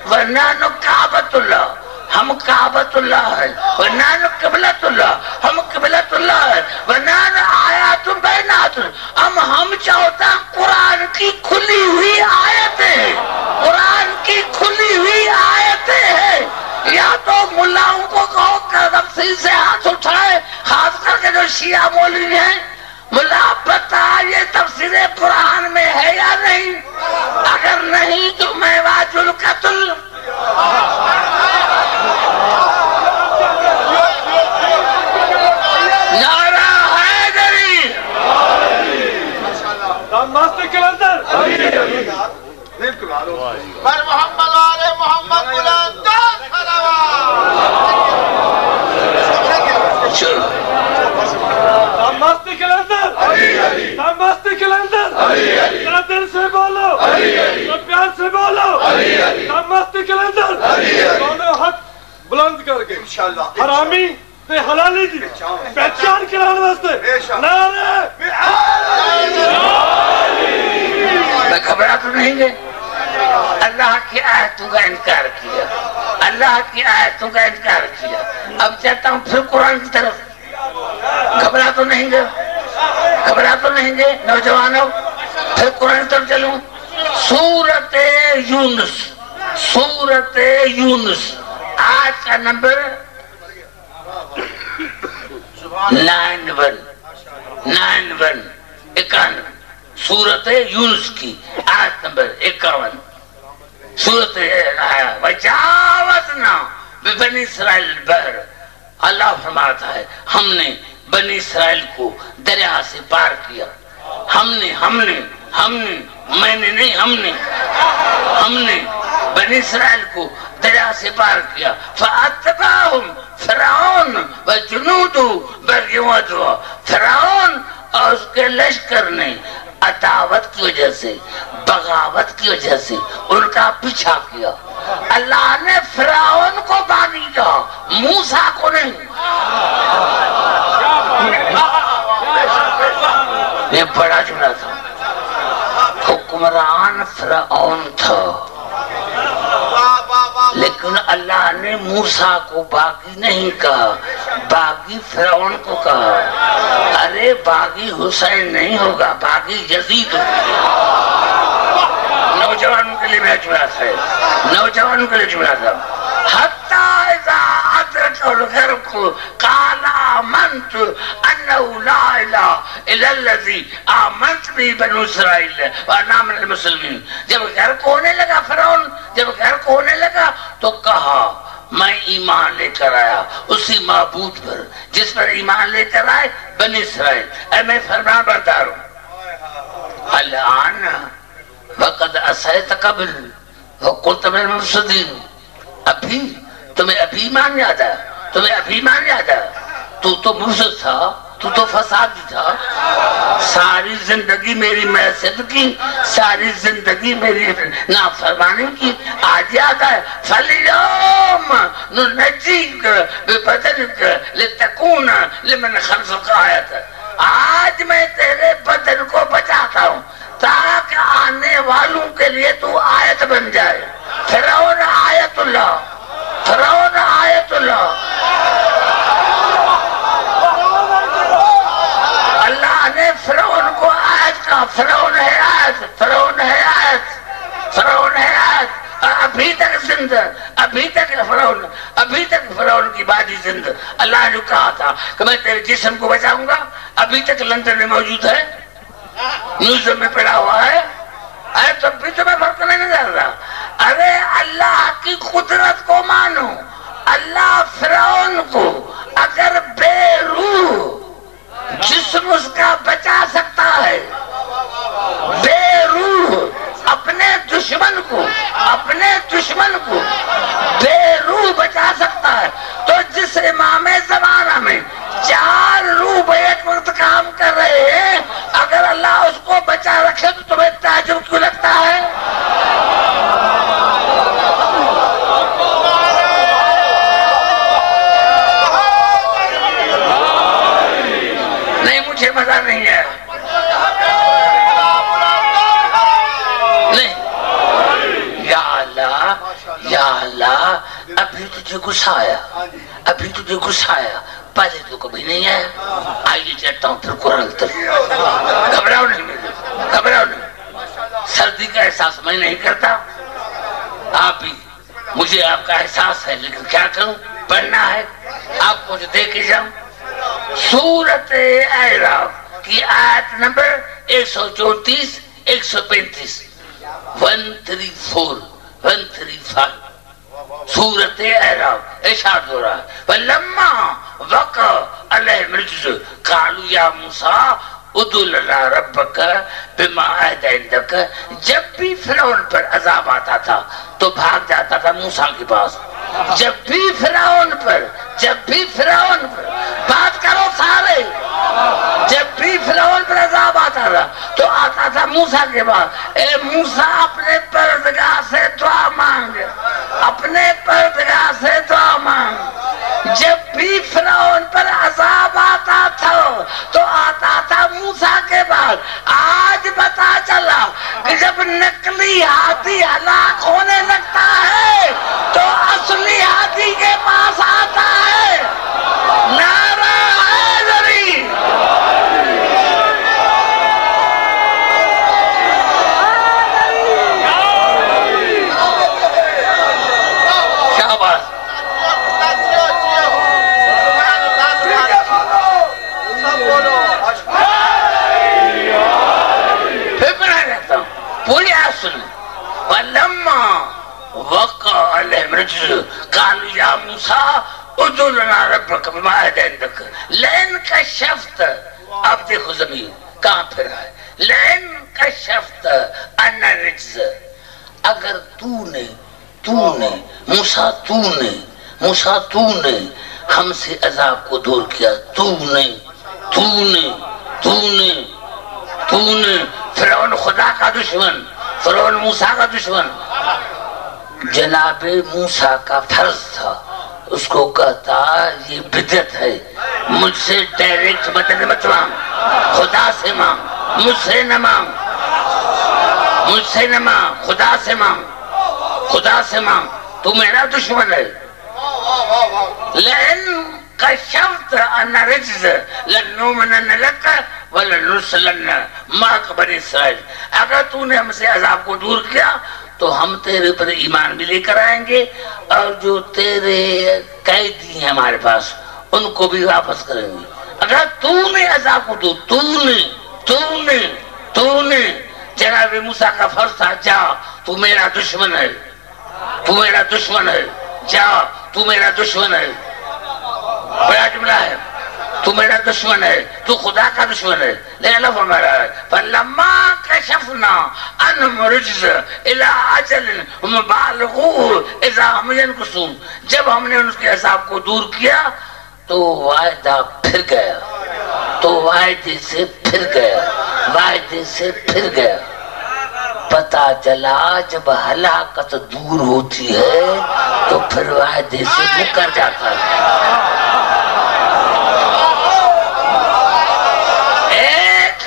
ونحن کعبۃ اللہ ہم کعبۃ اللہ ہے. ونحن قبلۃ اللہ ہم قبلۃ اللہ ہے. ونحن آیات بینات ہم چاہتا قرآن کی کھلی ہوئی آیتیں. قرآن کی کھلی ہوئی آیتیں ہیں. یا تو ملاؤں کو کہو کہ تفسیر سے ہاتھ اٹھائے خاص کر کے جو شیعہ مولوی ہیں. ملا بتا یہ تفسیر قرآن میں ہے یا نہیں؟ اگر نہیں تو میں واجب القتل. نعرہ حیدری بر محمد آل محمد بلند مستی کے اندر دل سے بولو پیار سے بولو مستی کے اندر دونوں ہاتھ بلند کر کے حرامی تے حلالی دی پہچان کرانے واسطے نعرہ میں گھبرا تو نہیں گئے. اللہ کی آیتوں کا انکار کیا. اللہ کی آیتوں کا انکار کیا. اب چاہتا ہوں پھر قرآن کی طرف. گھبرا تو نہیں گئے، گھبرا تو نہیں گئے نوجوانوں. پھر قرآن کی طرف چلوں. سورت یونس، سورت یونس آج کا نمبر 91 سورت یونس کی آیت نمبر 51. سورت وجاوزنا ببنی اسرائیل البحر. اللہ فرماتا ہے ہم نے بنی اسرائیل کو دریا سے پار کیا. ہم نے میں نے نہیں ہم نے بنی اسرائیل کو دریا سے پار کیا. فَأَتْبَعَهُمْ فرعون وَجُنُودُ بَغْيًا. فرعون اور اس کے لشکر نے عداوت کی وجہ سے بغاوت کی وجہ سے ان کا پیچھا کیا. اللہ نے فرعون کو باغی کیا موسیٰ کو نہیں. یہ بڑا جملہ تھا. حکمران فرعون تھا لیکن اللہ نے موسیٰ کو باغی نہیں کہا، باغی فرعون کو کہا. ارے باغی حسین نہیں ہوگا، باغی یزید ہوگا. نوجوانوں کے لیے میں جملہ تھا، نوجوانوں کے لیے جملہ تھا. حَتَّى إِذَا أَدْرَكَهُ الْغَرْقُ قَالَ آمَنْتُ أَنَّهُ لَا إِلَهَ إِلَّا الَّذِي آمَنْتُ بِهِ بَنُو إِسْرَائِيلَ وَأَنَا مِنَ الْمُسْلِمِينَ. جب غرق ہونے لگا فرعون، جب غرق ہونے لگا تو کہا میں ایمان لے کر آیا اسی معبود پر جس پر ایمان لے کر آئے بنی اسرائیل. اے میں فرمان بردار ہوں. الآن وقد عصیت قبل وقلت من المفسدین. ابھی تمہیں ابھی ایمان یاد آیا، تمہیں ابھی ایمان یاد آیا. تو مفسد تھا، تو فسادی تھا. ساری زندگی میری معصیت کی، ساری زندگی میری نافرمانی کی. آج یاد آیا. فَالْيَوْمَ نُنَجِّيكَ بِبَدَنِكَ لِتَكُونَ لِمَنْ خَلْفَكَ آیَةً. آج میں تیرے بدن کو بچاتا ہوں تاکہ آنے والوں کے لیے تو آیت بن جائے. فرعون آیت اللہ، فرعون آیت اللہ. فرعون حیات، فرعون حیات، فرعون حیات، ابھی تک زندہ، ابھی تک فرعون، ابھی تک فرعون کی بادی زندہ۔ اللہ نے کہا تھا کہ میں تیرے جسم کو بچاؤں گا، ابھی تک لندن میں موجود ہے، میوزیم میں پڑا ہوا ہے۔ ارے تو بھی تمہیں فرق نہیں نظر رہا؟ ارے اللہ کی قدرت کو مانو۔ اللہ فرعون کو اگر بے روح جسم اس کا بچا سکتا ہے، بے روح اپنے دشمن کو، اپنے دشمن کو بے روح بچا سکتا ہے، تو جس امام زمانہ میں 4 روح ایک وقت کام کر رہے ہیں، اگر اللہ اس کو بچا رکھے تو تمہیں تعجب کیوں لگتا ہے؟ نہیں، مجھے مزہ نہیں ہے، نہیں۔ یا اللہ، یا اللہ، ابھی تجھے غصہ آیا، ابھی تجھے غصہ آیا، پہلے تو کبھی نہیں آیا۔ آئیے چلتا ہوں پھر قرآن تک۔ گھبراؤ نہیں میرے، گھبراؤ نہیں۔ سردی کا احساس میں نہیں کرتا، آپ بھی، مجھے آپ کا احساس ہے، لیکن کیا کروں، پڑھنا ہے، آپ مجھے دے کے جاؤں۔ سورۃ اعراف کی آیت نمبر 134 135 134 135 سورۃ اعراف ارشاد ہو رہا ہے فَلَمَّا وَقَعَ عَلَيْهِمُ الرِّجْزُ قَالُوا يَا مُوسَىٰ ادع لنا ربک بما عہد عندک۔ جب بھی فرعون پر عذاب آتا تھا تو بھاگ جاتا تھا موسیٰ کے پاس۔ جب بھی فرعون پر، جب بھی فرعون پر، بات کرو سارے، جب بھی فرعون پر عذاب آتا تھا تو آتا تھا موسیٰ کے پاس۔ اے موسیٰ اپنے پروردگار سے دعا مانگ، اپنے پروردگار سے دعا مانگ۔ جب بھی فرعون پر عذاب آتا تھا تو آتا تھا موسیٰ کے بعد۔ آج پتا چلا کہ جب نقلی ہاتھی ہلاک ہونے لگتا ہے تو اصلی ہاتھی کے پاس آتا ہے۔ نعرہ حیدری! شاباش! پوری آیت سن وَلَمَّا وَقَعَ عَلَيْهِمُ الرِّجْزُ قَالُوا يَا مُوسَىٰ ادع لنا ربک بما عہد عندک لئن کشفت۔ اب دیکھو زمین کہاں پھر ہے، لئن کشفت عنا الرجز، اگر تو نے موسیٰ ہم سے عذاب کو دور کیا، تو نے فرعون خدا کا دشمن، فرعون موسیٰ کا دشمن۔ جناب موسیٰ کا فرض تھا، اس کو کہتا یہ بدعت ہے، مجھ سے ڈائریکٹ مدد مت مانگ، خدا سے مانگ، مجھ سے نہ مانگ، خدا سے مانگ، تو میرا دشمن ہے۔ لئن کشفت عنا الرجز لنؤمنن لک وَلَنُرْسِلَنَّ مَعَكَ بَنِي اسرائیل، اگر تو نے ہم سے عذاب کو دور کیا تو ہم تیرے پر ایمان بھی لے کر آئیں گے، اور جو تیرے قیدی ہیں ہمارے پاس ان کو بھی واپس کریں گے۔ اگر تو نے عذاب کو دور، تو نے جناب موسیٰ کا فرض تھا، جا تو میرا دشمن ہے، جا تو میرا دشمن ہے، بڑا جملہ ہے، تو میرا دشمن ہے، تو خدا کا دشمن ہے۔ لیکن اللہ فرما رہا ہے فَلَمَّا كَشَفْنَا عَنْهُمُ الرِّجْزَ إِلَىٰ أَجَلٍ هُمْ بَالِغُوهُ إِذَا هُمْ يَنكُثُونَ، جب ہم نے ان کے عذاب کو دور کیا تو وعدہ پھر گیا، وعدے سے پھر گیا۔ پتا چلا جب ہلاکت دور ہوتی ہے تو پھر وعدے سے مکر جاتا ہے۔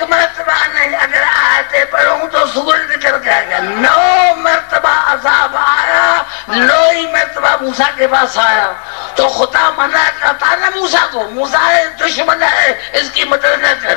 مرتبہ نہیں، اگر آیتیں پڑھوں تو سورج نکل کے آئے گا۔ 9 مرتبہ عذاب آیا، 9 ہی مرتبہ موسیٰ کے پاس آیا تو خدا منع کرتا نا موسیٰ کو، موسیٰ دشمن ہے، اس کی مدد نہ کر۔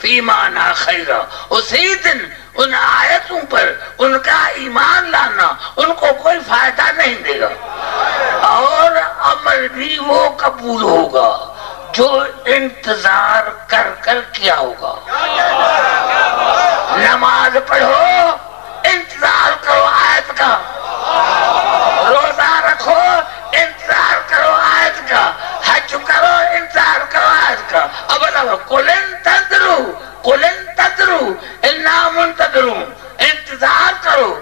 فی معنی خیرہ، اسی دن ان آیتوں پر ان کا ایمان لانا ان کو کوئی فائدہ نہیں دے گا، اور عمل بھی وہ قبول ہوگا جو انتظار کر کر کیا ہوگا۔ نماز پڑھو، انتظار کرو آیت کا، روزہ رکھو، انتظار کرو آیت کا، حج کرو، انتظار کرو آیت کا۔ اب اللہ قُلْ انتظروا قُلْ انتظروا اِنَّا مُنتظرُونَ، انتظار کرو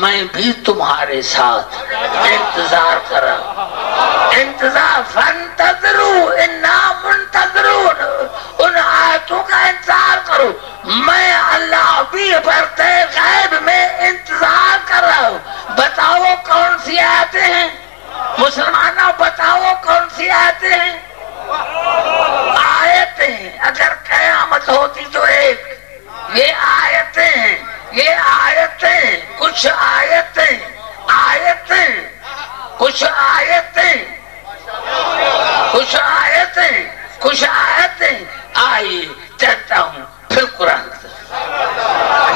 میں بھی تمہارے ساتھ انتظار کرا، انتظار فَانْتَظِرُوا اِنَّا مُنْتَظِرُونَ، ان آیتوں کا انتظار کرو، میں اللہ بھی برتے غیب میں انتظار کر رہا ہوں۔ بتاؤ کون سی آیتیں ہیں مسلمانوں، بتاؤ کون سی آیتیں ہیں؟ آیتیں اگر قیامت ہوتی تو ایک، یہ آیتیں ہیں، یہ آیتیں، کچھ آیتیں، آیتیں، کچھ آیتیں، کچھ آیتیں، کچھ آیتیں آئی چلتا ہوں پھر قرآن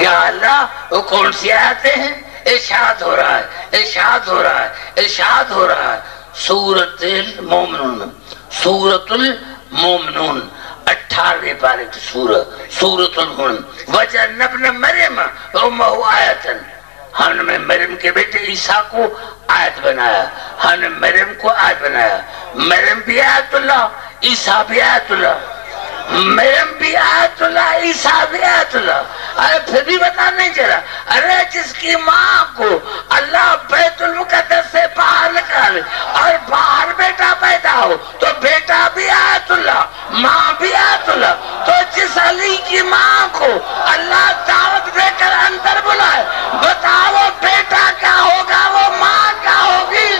یا اللہ وہ کون سی آیتیں ہیں؟ ارشاد ہو رہا ہے، ارشاد ہو رہا ہے، ارشاد ہو رہا ہے سورۃ المومنون، سورۃ المومنون 18ویں پارے کی سورۃ المومنون۔ وَجَعَلْنَا ابْنَ مَرْيَمَ وَأُمَّهُ آیَةً، ہم نے مریم کے بیٹے عیسیٰ کو آیت بنایا، ہم نے مریم کو آیت بنایا۔ مریم بھی آیت اللہ، عیسیٰ بھی آیت اللہ، مریم بھی آیت اللہ، عیسیٰ بھی آیت اللہ۔ ارے پھر بھی بتا نہیں چلا، ارے جس کی ماں کو اللہ بیت المقدس سے باہر نکالے اور باہر بیٹا پیدا ہو تو بیٹا بھی آیت اللہ، ماں بھی آیت اللہ، تو جس علی کی ماں کو اللہ دعوت دے کر اندر بلائے، بتاؤ بیٹا کیا ہوگا، وہ ماں کیا ہوگی؟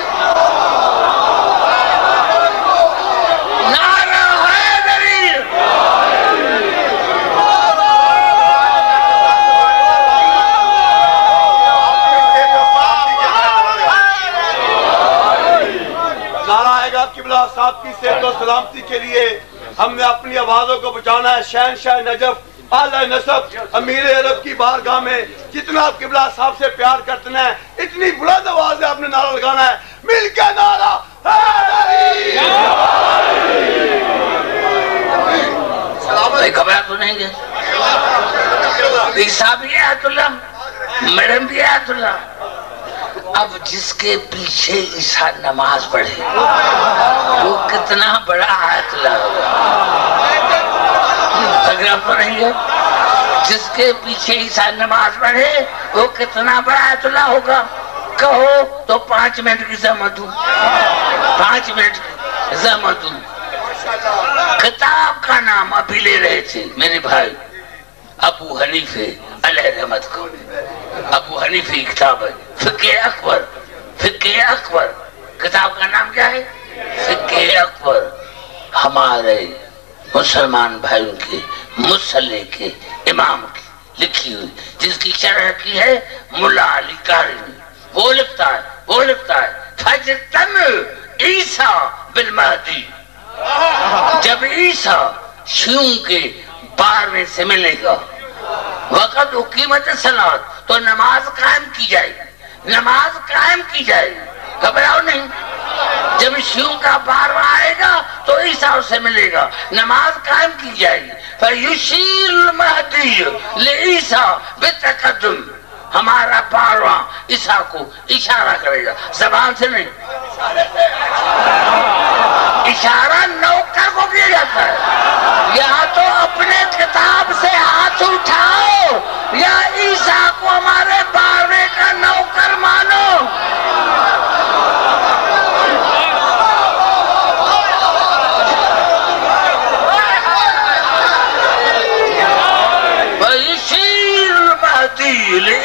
نعرہ حیدری! نعرہ آئے گا قبلہ صاحب کی صحت و سلامتی کے لیے ہم نے اپنی آوازوں کو بچانا ہے۔ شہنشاہ نجف، اعلی نسب، امیر عرب کی بارگاہ میں جتنا آپ قبلہ صاحب سے پیار کرتے ہیں اتنی بلند آواز سے آپ نے نعرہ لگانا ہے، مل کے نعرہ حیدری! گھبرا تو نہیں گے؟ عیسیٰ بھی آیت اللہ، مریم بھی آیت اللہ۔ اب جس کے پیچھے عیسیٰ نماز پڑھے وہ کتنا بڑا آیت اللہ ہوگا؟ گھبرا تو نہیں ہے؟ جس کے پیچھے عیسیٰ نماز پڑھے وہ کتنا بڑا آیت اللہ ہوگا؟ کہو تو 5 منٹ کی زحمت دوں، 5 منٹ کی زحمت دوں۔ کتاب کا نام ابھی لے رہے تھے میرے بھائی، ابو حنیفہ علیہ رحمت کو، ابو حنیفہ کی کتاب ہے فقہ اکبر، فقہ اکبر، کتاب کا نام کیا ہے؟ فقہ اکبر۔ ہمارے مسلمان بھائیوں کے مصلح کے امام کی لکھی ہوئی، جس کی شرح کی ہے ملا علی قاری نے، وہ لکھتا ہے فَجْتَمِعْ عیسیٰ بالمہدی، جب عیسیٰ شیعوں کے 12ویں سے ملے گا، وقت اقیمت الصلاۃ، تو نماز قائم کی جائے گی، نماز قائم کی جائے گی، گھبراؤ نہیں۔ جب شیعوں کا 12واں آئے گا تو عیسیٰ سے ملے گا، نماز قائم کی جائے گی۔ فَيُشِيرُ الْمَهْدِيُّ لِعِيسَىٰ بِالتَّقَدُّمِ، ہمارا 12واں عیسیٰ کو اشارہ کرے گا، زبان سے نہیں، اشارہ نوکر کو کیا جاتا ہے۔ یا تو اپنے کتاب سے ہاتھ اٹھاؤ یا عیسیٰ کو ہمارے 12ویں کا نوکر مانو۔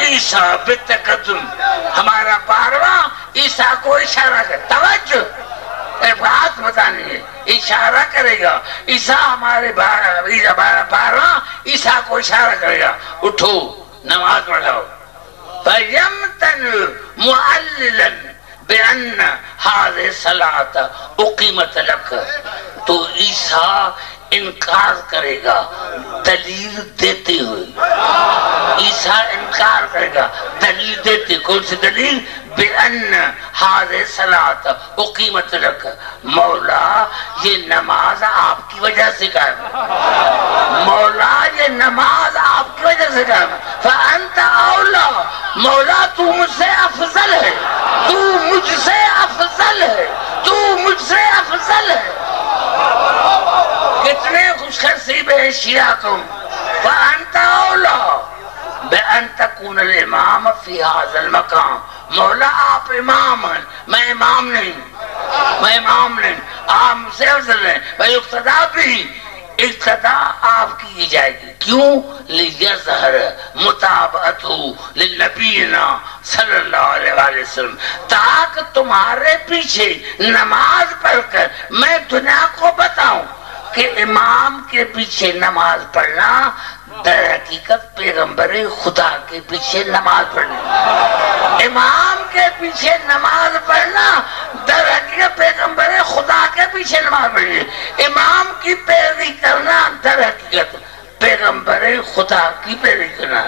عیسیٰ بالتقدم، ہمارا 12واں عیسیٰ کو اشارہ کر، توجہ بات بتانی ہے، اشارہ کرے گا عیسیٰ، ہمارے 12واں عیسیٰ کو اشارہ کرے گا، اٹھو نماز پڑھاؤ۔ فَيَمْتَنُ مُعَلِّلًا بِأَنَّ هَذِهِ الصَّلَاةَ أُقِيمَتْ لَكَ، تو عیسیٰ انکار کرے گا دلیل دیتے ہوئے، عیسیٰ انکار کرے گا دلیل دیتے، کون سی دلیل؟ بِأَنَّ هَذِهِ الصَّلَاةَ أُقِیمَتْ لَكَ، مولا یہ نماز آپ کی وجہ سے قائم ہے، مولا یہ نماز آپ کی وجہ سے قائم ہے، فَأَنْتَ أَوْلَى، مولا تو مجھ سے افضل ہے، تو مجھ سے افضل ہے، تو مجھ سے افضل ہے۔ کتنے خوش نصیب ہیں شیعہ تم، فَأَنْتَ أَوْلَى بِأَن تَكُونَ الْإِمَامَ فِي هَذَا الْمَقَامِ، مولا آپ امام ہیں، میں امام نہیں، میں امام نہیں، آپ مجھ سے افضل ہیں، بھائی اقتدا بھی، اقتدا آپ کی جائے گی، کیوں؟ لِيَظْهَرَ مُتَابَعَتُهُ لِلنَّبِيِّنَا صلی اللہ علیہ وسلم، تاکہ تمہارے پیچھے نماز پڑھ کر میں دنیا کو بتاؤں کہ امام کے پیچھے نماز پڑھنا در حقیقت پیغمبر خدا کے پیچھے نماز پڑھنا، امام کے پیچھے نماز پڑھنا در حقیقت پیغمبر خدا کے پیچھے نماز پڑھنا، امام کی پیروی کرنا در حقیقت پیغمبر خدا کی پیروی کرنا۔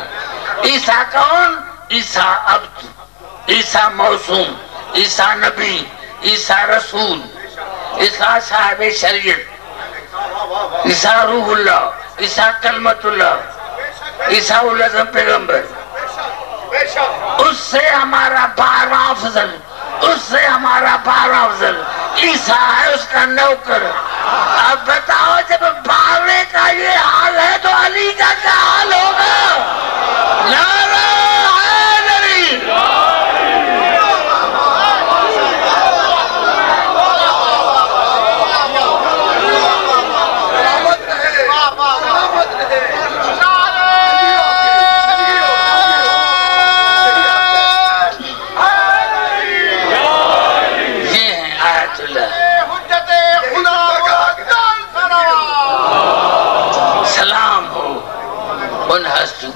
عیسیٰ کون؟ عیسیٰ عبد، عیسیٰ موسوم، عیسیٰ نبی، عیسیٰ رسول، عیسیٰ صاحب شریعت، عیسیٰ روح اللہ، عیسیٰ کلمت اللہ، عیسیٰ العظم پیغمبر، اس سے ہمارا 12واں افضل، اس سے ہمارا 12واں افضل عیسیٰ ہے، اس کا نوکر۔ اب بتاؤ جب 12ویں کا یہ حال ہے تو علی کا کیا حال ہوگا؟ نعرہ حیدری!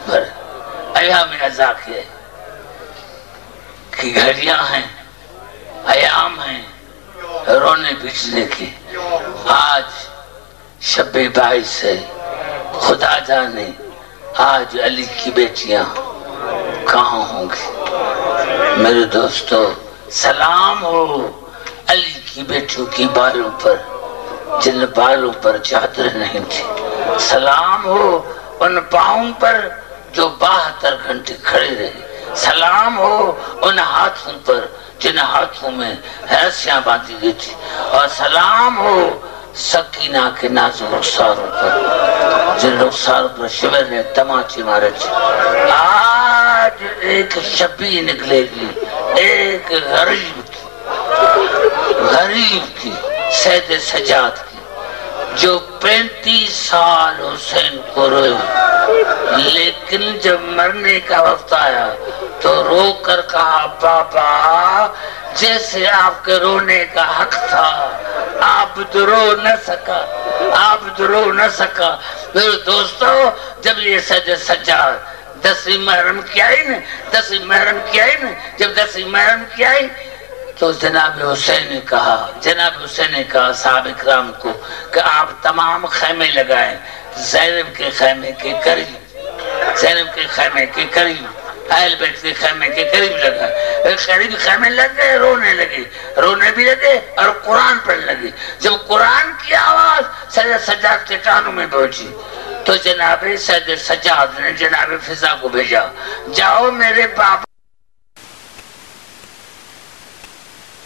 پر ایام ازاکیہ کی گھڑیاں ہیں، ایام ہیں رونے بچنے کی، آج شب 22 ہے، خدا جانے آج علی کی بیٹیاں کہاں ہوں گی؟ میرے دوستو سلام ہو علی کی بیٹیوں کی بالوں پر جن بالوں پر چادر نہیں تھی، سلام ہو ان پاؤں پر جو 72 گھنٹے کھڑے رہے، سلام ہو ان ہاتھوں پر جن ہاتھوں میں ہیسیاں باندھی گئی تھی، اور سلام ہو سکینہ کے نازک رخساروں پر جن رخساروں پر شمر نے تماچے مارے تھے۔ آج ایک شبی نکلے گی، ایک غریب کی سید سجاد کی جو 35 سال حسین کو روئے، لیکن جب مرنے کا وقت آیا تو رو کر کہا بابا جیسے آپ کے رونے کا حق تھا، آپ رو نہ سکا، آپ رو نہ سکا۔ میرے دوستو جب یہ سید سجاد 10ویں محرم کی آئی نا، 10ویں محرم کی آئی نا، جب 10ویں محرم کی آئی تو جناب حسین نے کہا صحابہ کرام کو کہ آپ تمام خیمے لگائیں زینب کے خیمے کے قریب، اہل بیت کے خیمے کے قریب لگائیں، قریب خیمے لگے، رونے بھی لگے اور قرآن پڑھنے لگے۔ جب قرآن کی آواز سید سجاد کے کانوں میں پہنچی تو جناب سید سجاد نے جناب فضا کو بھیجا، جاؤ میرے باپ